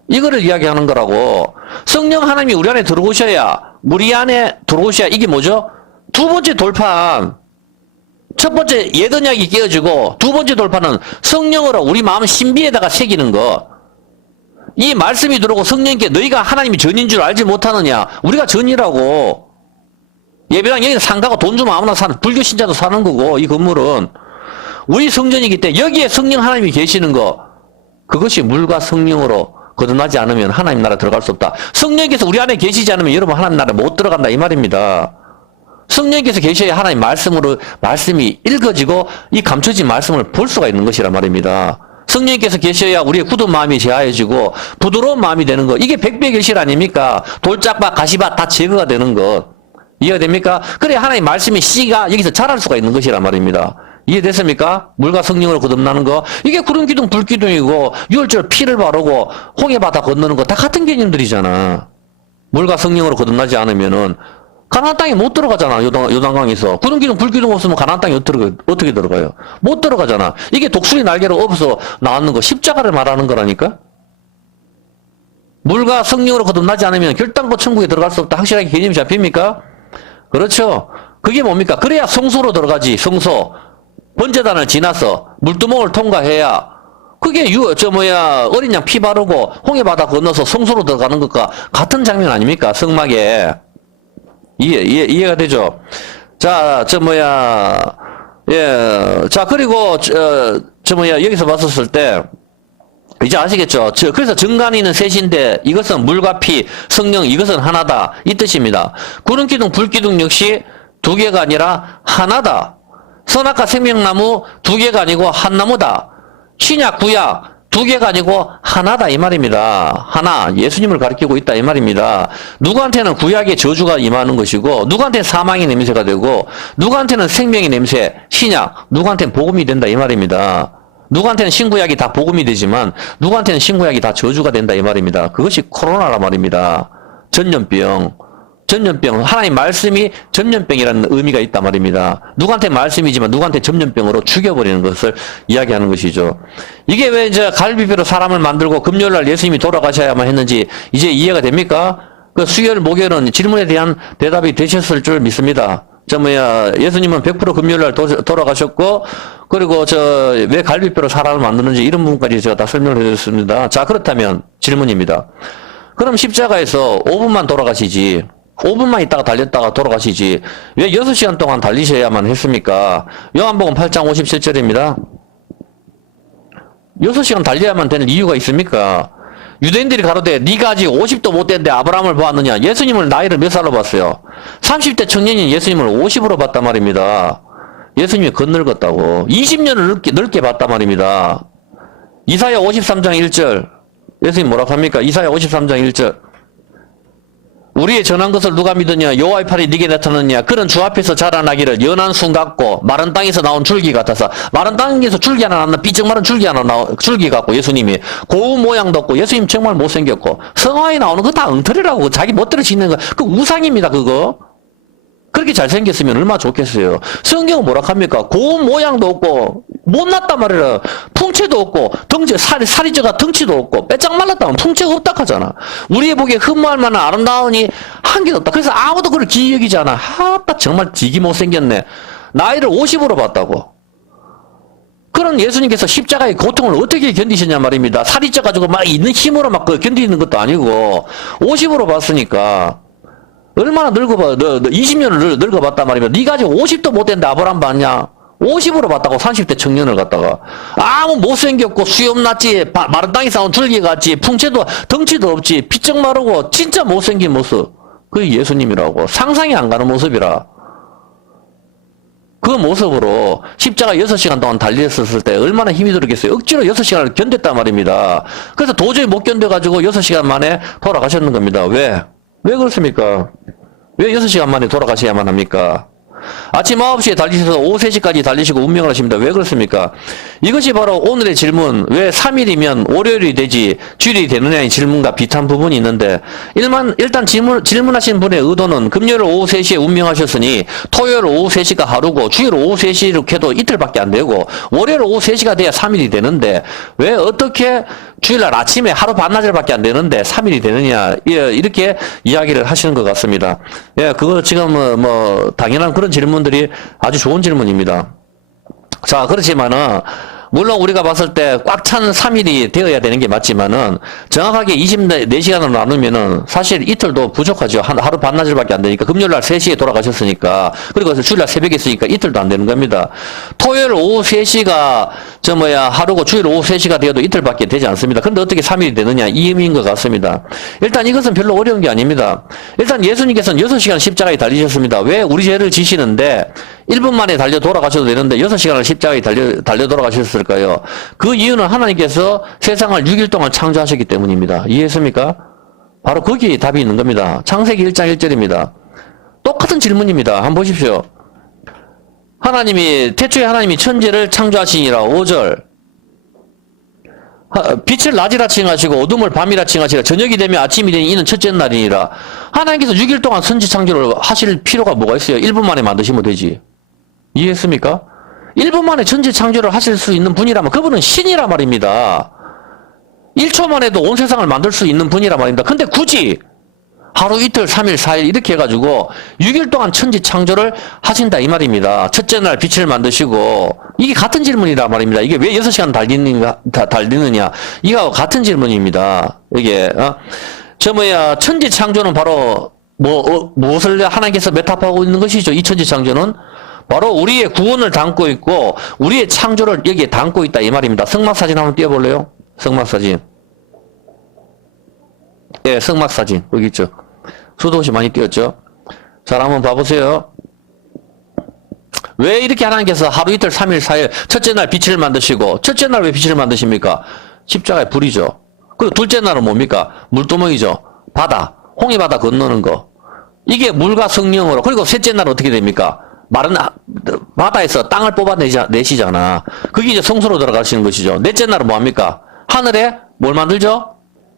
이거를 이야기하는 거라고. 성령 하나님이 우리 안에 들어오셔야, 우리 안에 들어오셔야 이게 뭐죠? 두 번째 돌파한, 첫 번째 예언약이 깨어지고 두 번째 돌파는 성령으로 우리 마음 신비에다가 새기는 거. 이 말씀이 들어오고 성령께 너희가 하나님이 전인 줄 알지 못하느냐. 우리가 전이라고. 예배당 여기는 상가고 돈 주면 아무나 사는, 불교 신자도 사는 거고, 이 건물은 우리 성전이기 때문에 여기에 성령 하나님이 계시는 거, 그것이 물과 성령으로 거듭나지 않으면 하나님 나라 들어갈 수 없다. 성령께서 우리 안에 계시지 않으면 여러분 하나님 나라 못 들어간다 이 말입니다. 성령께서 계셔야 하나님 말씀으로, 말씀이 읽어지고 이 감춰진 말씀을 볼 수가 있는 것이란 말입니다. 성령께서 계셔야 우리의 굳은 마음이 제하여지고 부드러운 마음이 되는 것. 이게 백배의 결실 아닙니까? 돌짝밭, 가시밭 다 제거가 되는 것. 이해가 됩니까? 그래야 하나님 말씀의 씨가 여기서 자랄 수가 있는 것이란 말입니다. 이해됐습니까? 물과 성령으로 거듭나는 거. 이게 구름기둥, 불기둥이고 유월절 피를 바르고 홍해바다 건너는 거 다 같은 개념들이잖아. 물과 성령으로 거듭나지 않으면은 가나안 땅에 못 들어가잖아. 요단강에서. 구름기둥, 불기둥 없으면 가나안 땅에 어떻게 들어가요? 못 들어가잖아. 이게 독수리 날개로 업어서 나왔는 거, 십자가를 말하는 거라니까? 물과 성령으로 거듭나지 않으면 결단코 천국에 들어갈 수 없다. 확실하게 개념이 잡힙니까? 그렇죠? 그게 뭡니까? 그래야 성소로 들어가지. 성소. 번제단을 지나서 물두멍을 통과해야 그게 어린 양 피 바르고 홍해바다 건너서 성소로 들어가는 것과 같은 장면 아닙니까? 성막에. 이해가 되죠? 자, 자, 그리고, 여기서 봤었을 때, 이제 아시겠죠? 그래서 정간이는 셋인데, 이것은 물과 피, 성령, 이것은 하나다. 이 뜻입니다. 구름기둥, 불기둥 역시 두 개가 아니라 하나다. 선악과 생명나무 두 개가 아니고 한 나무다. 신약, 구약, 두 개가 아니고 하나다 이 말입니다. 하나, 예수님을 가리키고 있다 이 말입니다. 누구한테는 구약의 저주가 임하는 것이고 누구한테는 사망의 냄새가 되고 누구한테는 생명의 냄새, 신약, 누구한테는 복음이 된다 이 말입니다. 누구한테는 신구약이 다 복음이 되지만 누구한테는 신구약이 다 저주가 된다 이 말입니다. 그것이 코로나라 말입니다. 전염병, 하나님 말씀이 전염병이라는 의미가 있단 말입니다. 누구한테 말씀이지만 누구한테 전염병으로 죽여버리는 것을 이야기하는 것이죠. 이게 왜 이제 갈비뼈로 사람을 만들고 금요일날 예수님이 돌아가셔야만 했는지 이제 이해가 됩니까? 그 수요일, 목요일은 질문에 대한 대답이 되셨을 줄 믿습니다. 예수님은 100% 금요일날 돌아가셨고, 그리고 왜 갈비뼈로 사람을 만드는지 이런 부분까지 제가 다 설명을 해드렸습니다. 자, 그렇다면 질문입니다. 그럼 십자가에서 5분만 돌아가시지, 5분만 있다가 달렸다가 돌아가시지 왜 6시간 동안 달리셔야만 했습니까? 요한복음 8장 57절입니다. 6시간 달려야만 되는 이유가 있습니까? 유대인들이 가로되 네가 아직 50도 못 됐는데 아브라함을 보았느냐? 예수님을 나이를 몇 살로 봤어요? 30대 청년인 예수님을 50으로 봤단 말입니다. 예수님이 건늙었다고. 20년을 넓게 봤단 말입니다. 이사야 53장 1절 예수님 뭐라고 합니까? 이사야 53장 1절 우리의 전한 것을 누가 믿으냐? 여호와의 팔이 네게 나타났느냐? 그는 주 앞에서 자라나기를 연한 순 같고 마른 땅에서 나온 줄기 같아서. 마른 땅에서 줄기 하나 나왔나? 삐쩍 마른 줄기 같고 예수님이 고운 모양도 없고 예수님 정말 못생겼고 성화에 나오는 거 다 엉터리라고 자기 멋대로 짓는 거 그 우상입니다 그거. 그렇게 잘생겼으면 얼마나 좋겠어요. 성경은 뭐라 합니까? 고운 모양도 없고 못났단 말이라. 풍채도 없고 살이 쪄가 덩치도 없고 빼짝 말랐다면 풍채가 없다 하잖아. 우리의 보기에 흠모할 만한 아름다우니 한 개도 없다. 그래서 아무도 그걸 기이 여기지 않아. 딱 정말 지기 못생겼네. 나이를 50으로 봤다고. 그런 예수님께서 십자가의 고통을 어떻게 견디셨냐 말입니다. 살이 쪄가지고 막 있는 힘으로 막 견디는 것도 아니고 50으로 봤으니까 얼마나 늙어봐. 너 20년을 늙어봤단 말입니다. 네가 아직 50도 못 됐는데 아브라함 봤냐? 50으로 봤다고 30대 청년을 갖다가 아무 못생겼고 수염 났지 마른 땅에 싸운 줄기 같지 풍채도 덩치도 없지 피쩍 마르고 진짜 못생긴 모습 그게 예수님이라고. 상상이 안 가는 모습이라. 그 모습으로 십자가 6시간 동안 달렸었을 때 얼마나 힘이 들었겠어요. 억지로 6시간을 견뎠단 말입니다. 그래서 도저히 못 견뎌가지고 6시간 만에 돌아가셨는 겁니다. 왜? 왜 그렇습니까? 왜 6시간 만에 돌아가셔야만 합니까? 아침 9시에 달리셔서 오후 3시까지 달리시고 운명을 하십니다. 왜 그렇습니까? 이것이 바로 오늘의 질문, 왜 3일이면 월요일이 되지 주일이 되느냐의 질문과 비슷한 부분이 있는데, 일단 질문하신 분의 의도는 금요일 오후 3시에 운명하셨으니 토요일 오후 3시가 하루고 주일 오후 3시로 해도 이틀밖에 안 되고 월요일 오후 3시가 돼야 3일이 되는데, 왜 어떻게 주일날 아침에 하루 반나절밖에 안 되는데 3일이 되느냐, 이렇게 이야기를 하시는 것 같습니다. 예, 그거 지금 뭐 당연한 그런 질문들이 아주 좋은 질문입니다. 자, 그렇지만은 물론 우리가 봤을 때 꽉 찬 3일이 되어야 되는 게 맞지만은 정확하게 24시간으로 나누면은 사실 이틀도 부족하죠. 하루 반나절밖에 안 되니까. 금요일날 3시에 돌아가셨으니까, 그리고 주일날 새벽에 있으니까 이틀도 안 되는 겁니다. 토요일 오후 3시가 하루고 주일 오후 3시가 되어도 이틀밖에 되지 않습니다. 그런데 어떻게 3일이 되느냐, 이 의미인 것 같습니다. 일단 이것은 별로 어려운 게 아닙니다. 일단 예수님께서는 6시간 십자가에 달리셨습니다. 왜 우리 죄를 지시는데 1분 만에 달려 돌아가셔도 되는데 6시간을 십자가에 달려 돌아가셨을까요? 그 이유는 하나님께서 세상을 6일 동안 창조하셨기 때문입니다. 이해했습니까? 바로 거기에 답이 있는 겁니다. 창세기 1장 1절입니다. 똑같은 질문입니다. 한번 보십시오. 태초에 하나님이 천지를 창조하시니라. 5절. 빛을 낮이라 칭하시고 어둠을 밤이라 칭하시라. 저녁이 되면 아침이 되니 이는 첫째 날이니라. 하나님께서 6일 동안 선지 창조를 하실 필요가 뭐가 있어요? 1분 만에 만드시면 되지. 이해했습니까? 1분 만에 천지 창조를 하실 수 있는 분이라면 그분은 신이라 말입니다. 1초 만에도 온 세상을 만들 수 있는 분이라 말입니다. 근데 굳이 하루 이틀 3일 4일 이렇게 해가지고 6일 동안 천지 창조를 하신다 이 말입니다. 첫째 날 빛을 만드시고, 이게 같은 질문이라 말입니다. 이게 왜 6시간 달리느냐, 이거 같은 질문입니다. 이게 천지 창조는 바로 무엇을 하나님께서 메타하고 있는 것이죠. 이 천지 창조는 바로 우리의 구원을 담고 있고 우리의 창조를 여기에 담고 있다 이 말입니다. 성막사진 한번 띄워볼래요? 성막사진. 예, 성막사진 여기 있죠. 수도시 많이 띄웠죠. 잘 한번 봐보세요. 왜 이렇게 하나님께서 하루 이틀 3일 4일 첫째 날 빛을 만드시고, 첫째 날 왜 빛을 만드십니까? 십자가의 불이죠. 그리고 둘째 날은 뭡니까? 물두멍이죠. 바다, 홍해바다 건너는 거. 이게 물과 성령으로. 그리고 셋째 날은 어떻게 됩니까? 마른 바다에서 땅을 뽑아내시잖아. 그게 이제 성소로 들어가시는 것이죠. 넷째 날은 뭐합니까? 하늘에 뭘 만들죠?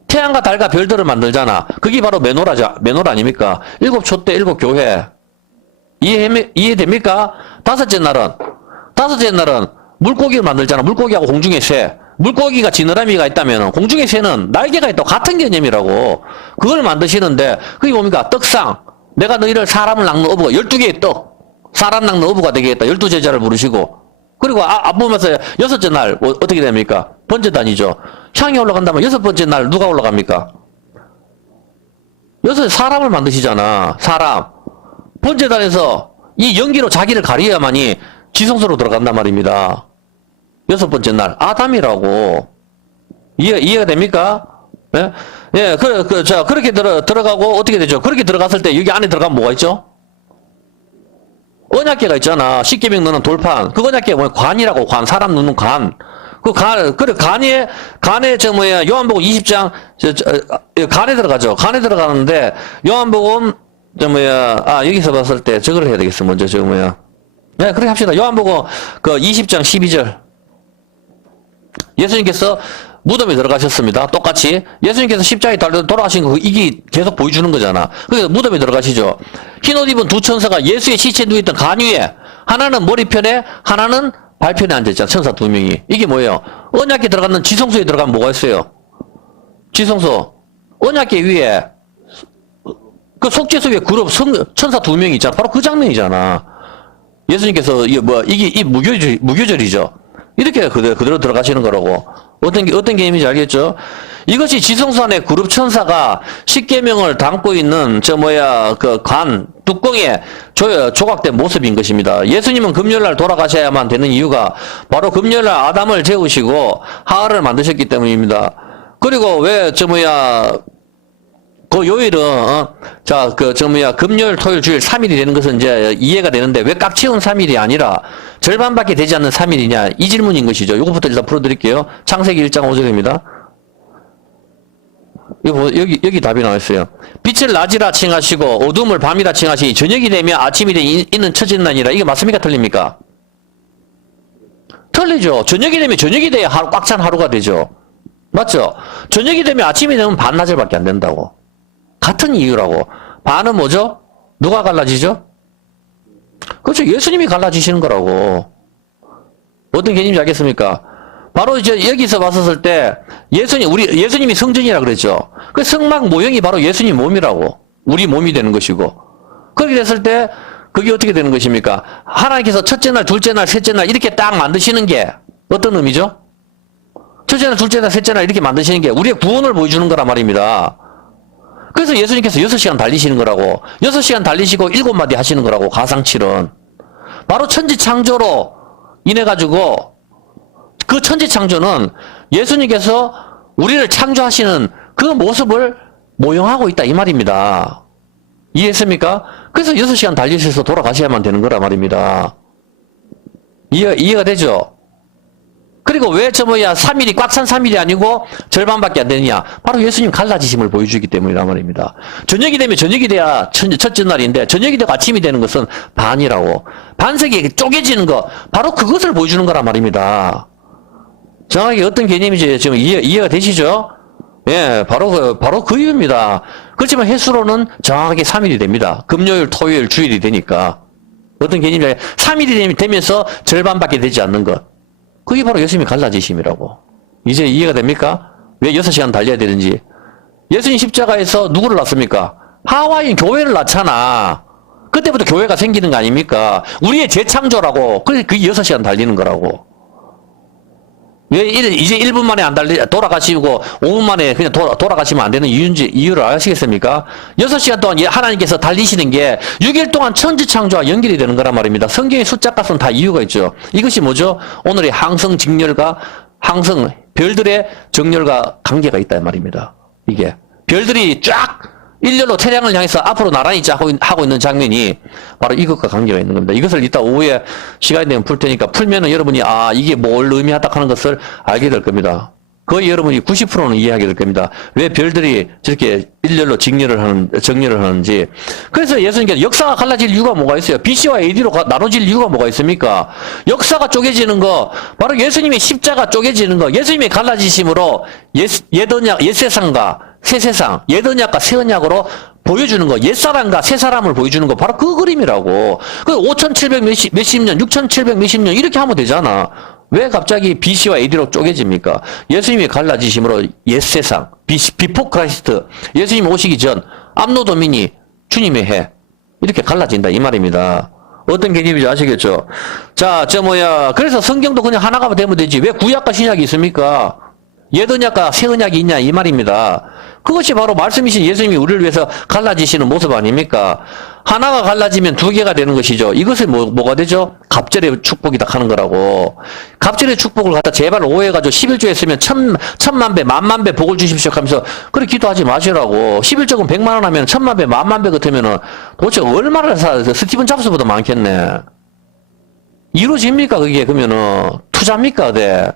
태양과 달과 별들을 만들잖아. 그게 바로 메노라죠. 메노라 아닙니까? 7촛대 7교회. 이해됩니까? 다섯째 날은 물고기를 만들잖아. 물고기하고 공중의 새. 물고기가 지느러미가 있다면 공중의 새는 날개가 있다고, 같은 개념이라고. 그걸 만드시는데 그게 뭡니까? 떡상. 내가 너희를 사람을 낚는 어부가 12개의 떡. 사람 낚는 어부가 되겠다. 12제자를 부르시고. 그리고 앞부분에서 6째 날 어떻게 됩니까? 번제단이죠. 향이 올라간다면 6번째 날 누가 올라갑니까? 사람을 만드시잖아. 사람. 번제단에서 이 연기로 자기를 가려야만이 지성소로 들어간단 말입니다. 6번째 날 아담이라고. 이해가 됩니까? 예? 예, 자, 그렇게 들어가고 어떻게 되죠? 그렇게 들어갔을 때 여기 안에 들어가면 뭐가 있죠? 언약궤가 있잖아. 십계명 넣는 돌판. 그 언약궤가 뭐야? 관이라고. 관. 사람 넣는 관. 간에 요한복음 20장, 간에 들어가죠. 간에 들어가는데, 요한복음, 여기서 봤을 때 저걸 해야 되겠어. 먼저 네, 그렇게 합시다. 요한복음 20장 12절. 예수님께서 무덤에 들어가셨습니다. 똑같이. 예수님께서 십자가에 달려 돌아가신 거, 이게 계속 보여주는 거잖아. 그래서 무덤에 들어가시죠. 흰옷 입은 두 천사가 예수의 시체에 누워있던 간 위에, 하나는 머리편에, 하나는 발편에 앉아있잖아. 천사 두 명이. 이게 뭐예요? 언약궤 들어가는 지성소에 들어가면 뭐가 있어요? 지성소. 언약궤 위에, 그 속죄소 위에 그룹, 천사 두 명이 있잖아. 바로 그 장면이잖아. 예수님께서, 이게 무교절이죠. 이렇게 그대로 들어가시는 거라고. 어떤 게임인지 알겠죠? 이것이 지성소 안에 그룹 천사가 십계명을 담고 있는 뚜껑에 조각된 모습인 것입니다. 예수님은 금요일날 돌아가셔야만 되는 이유가 바로 금요일날 아담을 재우시고 하와를 만드셨기 때문입니다. 그리고 왜 그 요일은, 자, 금요일, 토요일, 주일 3일이 되는 것은 이제 이해가 되는데 왜 꽉 채운 3일이 아니라 절반밖에 되지 않는 3일이냐? 이 질문인 것이죠. 요것부터 일단 풀어드릴게요. 창세기 1장 5절입니다. 여기 답이 나와 있어요. 빛을 낮이라 칭하시고 어둠을 밤이라 칭하시니 저녁이 되면 아침이 이는 처진 날이라. 이게 맞습니까? 틀립니까? 틀리죠. 저녁이 되면 저녁이 돼야 꽉 찬 하루가 되죠. 맞죠? 저녁이 되면 아침이 되면 반나절밖에 안 된다고. 같은 이유라고. 반은 뭐죠? 누가 갈라지죠? 그렇죠. 예수님이 갈라지시는 거라고. 어떤 개념인지 알겠습니까? 바로 이제 여기서 봤었을 때 예수님이 성전이라 그랬죠. 그 성막 모형이 바로 예수님 몸이라고. 우리 몸이 되는 것이고. 그렇게 됐을 때 그게 어떻게 되는 것입니까? 하나님께서 첫째 날, 둘째 날, 셋째 날 이렇게 딱 만드시는 게 어떤 의미죠? 첫째 날, 둘째 날, 셋째 날 이렇게 만드시는 게 우리의 구원을 보여주는 거란 말입니다. 그래서 예수님께서 6시간 달리시는 거라고. 6시간 달리시고 7마디 하시는 거라고. 가상칠은. 바로 천지창조로 인해가지고 그 천지창조는 예수님께서 우리를 창조하시는 그 모습을 모형하고 있다 이 말입니다. 이해했습니까? 그래서 6시간 달리셔서 돌아가셔야만 되는 거란 말입니다. 이해가 되죠? 그리고 왜 3일이 꽉 찬 3일이 아니고 절반밖에 안 되느냐? 바로 예수님 갈라지심을 보여주기 때문이란 말입니다. 저녁이 되면 저녁이 돼야 첫째 날인데 저녁이 되고 아침이 되는 것은 반이라고. 반석이 쪼개지는 거 바로 그것을 보여주는 거란 말입니다. 정확하게 어떤 개념인지 지금 이해가 되시죠? 예, 바로 그 이유입니다. 그렇지만 횟수로는 정확하게 3일이 됩니다. 금요일, 토요일, 주일이 되니까. 어떤 개념인지 3일이 되면서 절반밖에 되지 않는 것. 그게 바로 예수님이 갈라지심이라고. 이제 이해가 됩니까? 왜 6시간 달려야 되는지. 예수님 십자가에서 누구를 낳습니까? 하와인 교회를 낳잖아. 그때부터 교회가 생기는 거 아닙니까? 우리의 재창조라고. 그게 6시간 달리는 거라고. 왜 이제 1분 만에 돌아가시고 5분 만에 그냥 돌아가시면 안 되는 이유를 아시겠습니까? 6시간 동안 하나님께서 달리시는 게 6일 동안 천지창조와 연결이 되는 거란 말입니다. 성경의 숫자 값은 다 이유가 있죠. 이것이 뭐죠? 오늘의 별들의 정렬과 관계가 있다 이 말입니다. 이게 별들이 쫙 일렬로 태양을 향해서 앞으로 나란히 하고 있는 장면이 바로 이것과 관계가 있는 겁니다. 이것을 이따 오후에 시간이 되면 풀 테니까 풀면은 여러분이 이게 뭘 의미하다 하는 것을 알게 될 겁니다. 거의 여러분이 90%는 이해하게 될 겁니다. 왜 별들이 저렇게 일렬로 정렬을 하는지. 그래서 예수님께서 역사가 갈라질 이유가 뭐가 있어요? BC와 AD로 나눠질 이유가 뭐가 있습니까? 역사가 쪼개지는 거, 바로 예수님의 십자가 쪼개지는 거, 예수님의 갈라지심으로 옛세상과 새세상, 옛언약과 새언약으로 보여주는 거, 옛사람과 새사람을 보여주는 거, 바로 그 그림이라고. 그 5,700 몇십 년, 6,700 몇십 년, 이렇게 하면 되잖아. 왜 갑자기 BC와 AD로 쪼개집니까? 예수님이 갈라지심으로 옛세상, 비포 크라이스트, 예수님 오시기 전, 암노도미니, 주님의 해, 이렇게 갈라진다, 이 말입니다. 어떤 개념인지 아시겠죠? 자, 그래서 성경도 그냥 하나가 되면 되지. 왜 구약과 신약이 있습니까? 옛언약과 새언약이 있냐 이 말입니다. 그것이 바로 말씀이신 예수님이 우리를 위해서 갈라지시는 모습 아닙니까? 하나가 갈라지면 두 개가 되는 것이죠. 이것이 뭐가 되죠? 갑절의 축복이다 하는 거라고. 갑절의 축복을 갖다 제발 오해해가지고 11조 했으면 천만 배, 만만 배 복을 주십시오 하면서 그래 기도하지 마시라고. 11조금 100만 원 하면 천만 배, 만만 배 같으면은 도대체 얼마나 스티븐 잡스보다 많겠네. 이루어집니까 그게? 그러면은 투자입니까? 네.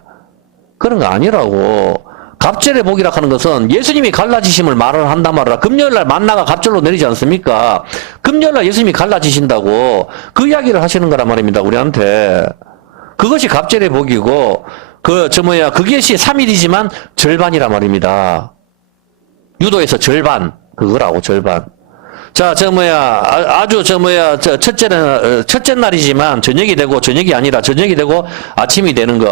그런 거 아니라고. 갑절의 복이라 하는 것은 예수님이 갈라지심을 말을 한단 말이라. 금요일날 만나가 갑절로 내리지 않습니까? 금요일날 예수님이 갈라지신다고 그 이야기를 하시는 거란 말입니다. 우리한테. 그것이 갑절의 복이고 그것이 3일이지만 절반이란 말입니다. 유도에서 절반. 그거라고 절반. 자, 첫째 날이지만 저녁이 되고 저녁이 아니라 저녁이 되고 아침이 되는 거.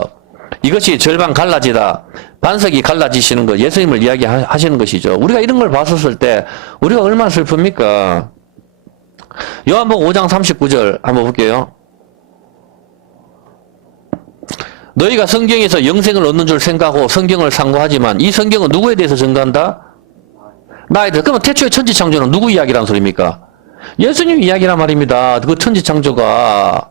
이것이 절반 갈라지다. 반석이 갈라지시는 거. 예수님을 이야기하시는 것이죠. 우리가 이런 걸 봤었을 때 우리가 얼마나 슬픕니까? 요한복음 5장 39절 한번 볼게요. 너희가 성경에서 영생을 얻는 줄 생각하고 성경을 상고하지만 이 성경은 누구에 대해서 증거한다? 나에 대해서. 그러면 태초의 천지창조는 누구 이야기란 소리입니까? 예수님 이야기란 말입니다. 그 천지창조가.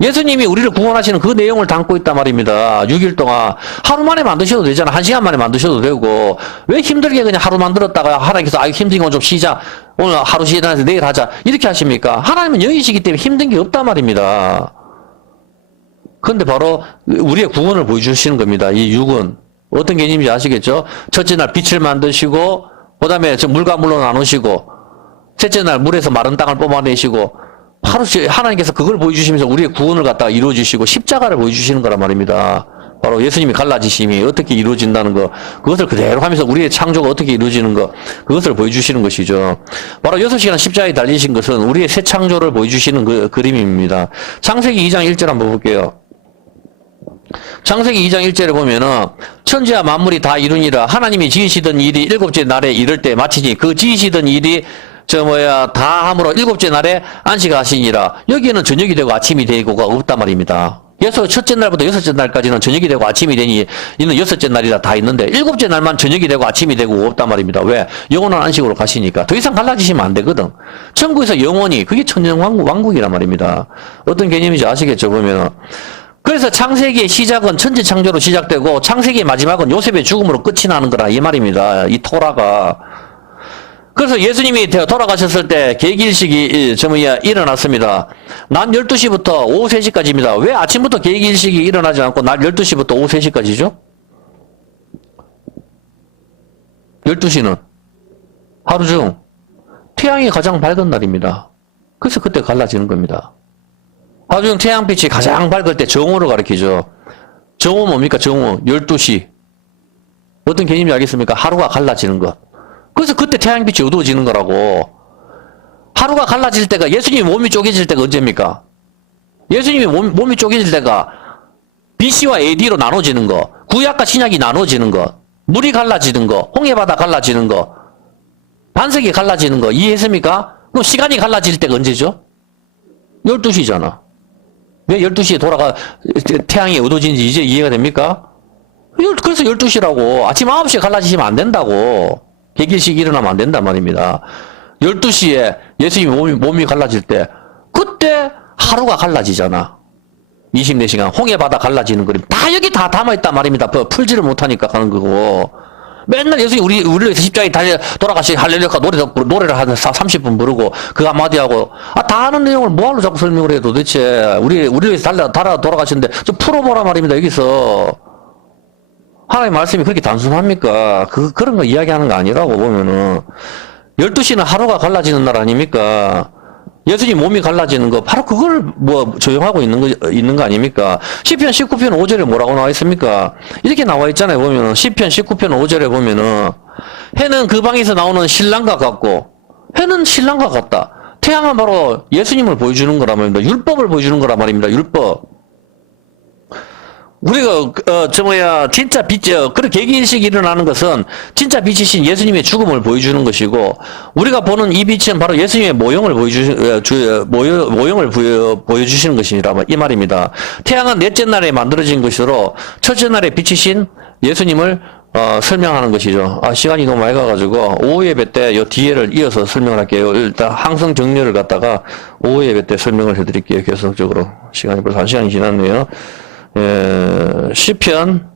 예수님이 우리를 구원하시는 그 내용을 담고 있단 말입니다. 6일 동안. 하루 만에 만드셔도 되잖아. 1시간 만에 만드셔도 되고. 왜 힘들게 그냥 하루 만들었다가 하나님께서 아유 힘든 건 좀 쉬자. 오늘 하루 쉬다 해서 내일 하자. 이렇게 하십니까? 하나님은 영이시기 때문에 힘든 게 없단 말입니다. 그런데 바로 우리의 구원을 보여주시는 겁니다. 이 6은. 어떤 개념인지 아시겠죠? 첫째 날 빛을 만드시고, 그 다음에 물과 물로 나누시고, 셋째 날 물에서 마른 땅을 뽑아내시고, 바로 하나님께서 그걸 보여주시면서 우리의 구원을 갖다가 이루어주시고 십자가를 보여주시는 거란 말입니다. 바로 예수님이 갈라지심이 어떻게 이루어진다는 거, 그것을 그대로 하면서 우리의 창조가 어떻게 이루어지는 거, 그것을 보여주시는 것이죠. 바로 6시간 십자가에 달리신 것은 우리의 새 창조를 보여주시는 그 그림입니다. 창세기 2장 1절 한번 볼게요. 창세기 2장 1절에 보면은 천지와 만물이 다 이루니라 하나님이 지으시던 일이 일곱째 날에 이를 때 마치니 그 지으시던 일이 다 함으로 일곱째 날에 안식하시니라. 여기에는 저녁이 되고 아침이 되고가 없단 말입니다. 그래서 첫째 날부터 여섯째 날까지는 저녁이 되고 아침이 되니 이는 여섯째 날이라 다 있는데 일곱째 날만 저녁이 되고 아침이 되고 없단 말입니다. 왜? 영원한 안식으로 가시니까. 더 이상 갈라지시면 안 되거든. 천국에서 영원히 그게 천년왕국이란 말입니다. 어떤 개념인지 아시겠죠? 보면은. 그래서 창세기의 시작은 천지 창조로 시작되고 창세기의 마지막은 요셉의 죽음으로 끝이 나는 거라 이 말입니다. 이 토라가. 그래서 예수님이 돌아가셨을 때 계기일식이 일어났습니다. 낮 12시부터 오후 3시까지입니다. 왜 아침부터 계기일식이 일어나지 않고 낮 12시부터 오후 3시까지죠? 12시는 하루 중 태양이 가장 밝은 날입니다. 그래서 그때 갈라지는 겁니다. 하루 중 태양빛이 가장 밝을 때 정오를 가리키죠. 정오 뭡니까? 정오 12시. 어떤 개념인지 알겠습니까? 하루가 갈라지는 것. 그래서 그때 태양빛이 어두워지는 거라고. 하루가 갈라질 때가 예수님이 몸이 쪼개질 때가 언제입니까? 예수님이 몸이 쪼개질 때가 BC와 AD로 나눠지는 거, 구약과 신약이 나눠지는 거, 물이 갈라지는 거, 홍해바다 갈라지는 거, 반석이 갈라지는 거 이해했습니까? 그럼 시간이 갈라질 때가 언제죠? 12시잖아. 왜 12시에 태양이 어두워지는지 이제 이해가 됩니까? 그래서 12시라고. 아침 9시에 갈라지시면 안 된다고. 계기일식이 일어나면 안 된단 말입니다. 12시에 예수님이 몸이 갈라질 때, 그때 하루가 갈라지잖아. 24시간. 홍해바다 갈라지는 그림. 다 여기 다 담아있단 말입니다. 풀지를 못하니까 가는 거고. 맨날 예수님이 우리를 위해서 십자가에 돌아가시 할렐루야 노래를 한 30분 부르고, 그 한마디 하고, 다 아는 내용을 뭐하러 자꾸 설명을 해 도대체. 우리를 위해서 돌아가시는데, 좀 풀어보라 말입니다, 여기서. 하나님의 말씀이 그렇게 단순합니까? 그런 거 이야기하는 거 아니라고 보면은. 12시는 하루가 갈라지는 날 아닙니까? 예수님 몸이 갈라지는 거, 바로 그걸 조용하고 있는 거 아닙니까? 시편 19편 5절에 뭐라고 나와 있습니까? 이렇게 나와 있잖아요, 보면은. 시편 19편 5절에 보면은, 해는 그 방에서 나오는 신랑과 같고, 해는 신랑과 같다. 태양은 바로 예수님을 보여주는 거란 말입니다. 율법을 보여주는 거란 말입니다, 율법. 우리가 진짜 그런 계기일식이 일어나는 것은 진짜 빛이신 예수님의 죽음을 보여주는 것이고, 우리가 보는 이 빛은 바로 예수님의 모형을 보여주시는 것이라 이 말입니다. 태양은 넷째 날에 만들어진 것으로 첫째 날에 빛이신 예수님을 설명하는 것이죠. 시간이 너무 많이 가가지고 오후 예배 때 요 뒤에를 이어서 설명을 할게요. 일단 항성 정렬을 갖다가 오후 예배 때 설명을 해드릴게요. 계속적으로. 시간이 벌써 1시간이 지났네요. 시편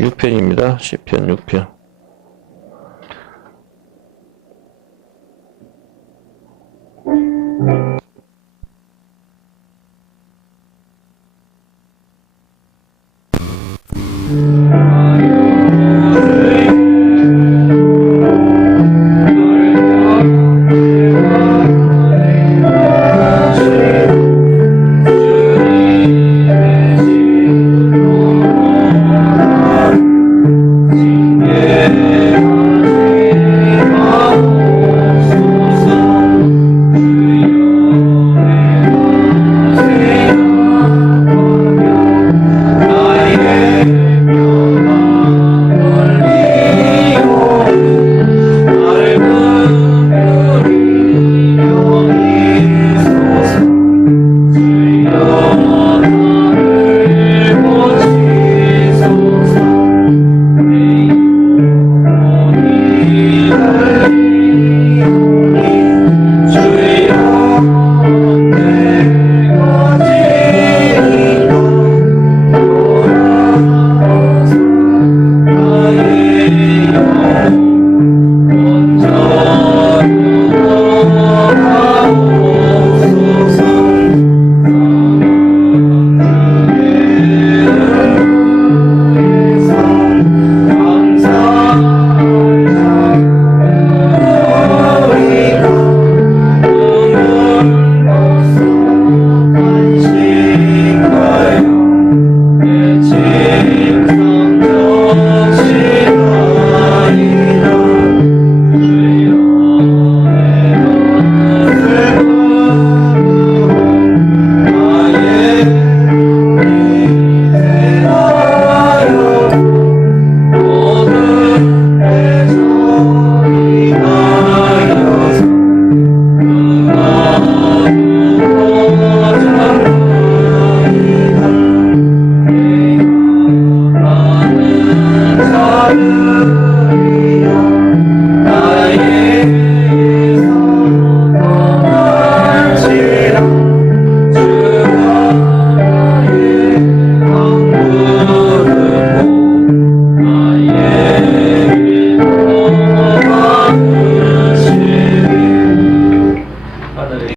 6편입니다. 시편 6편.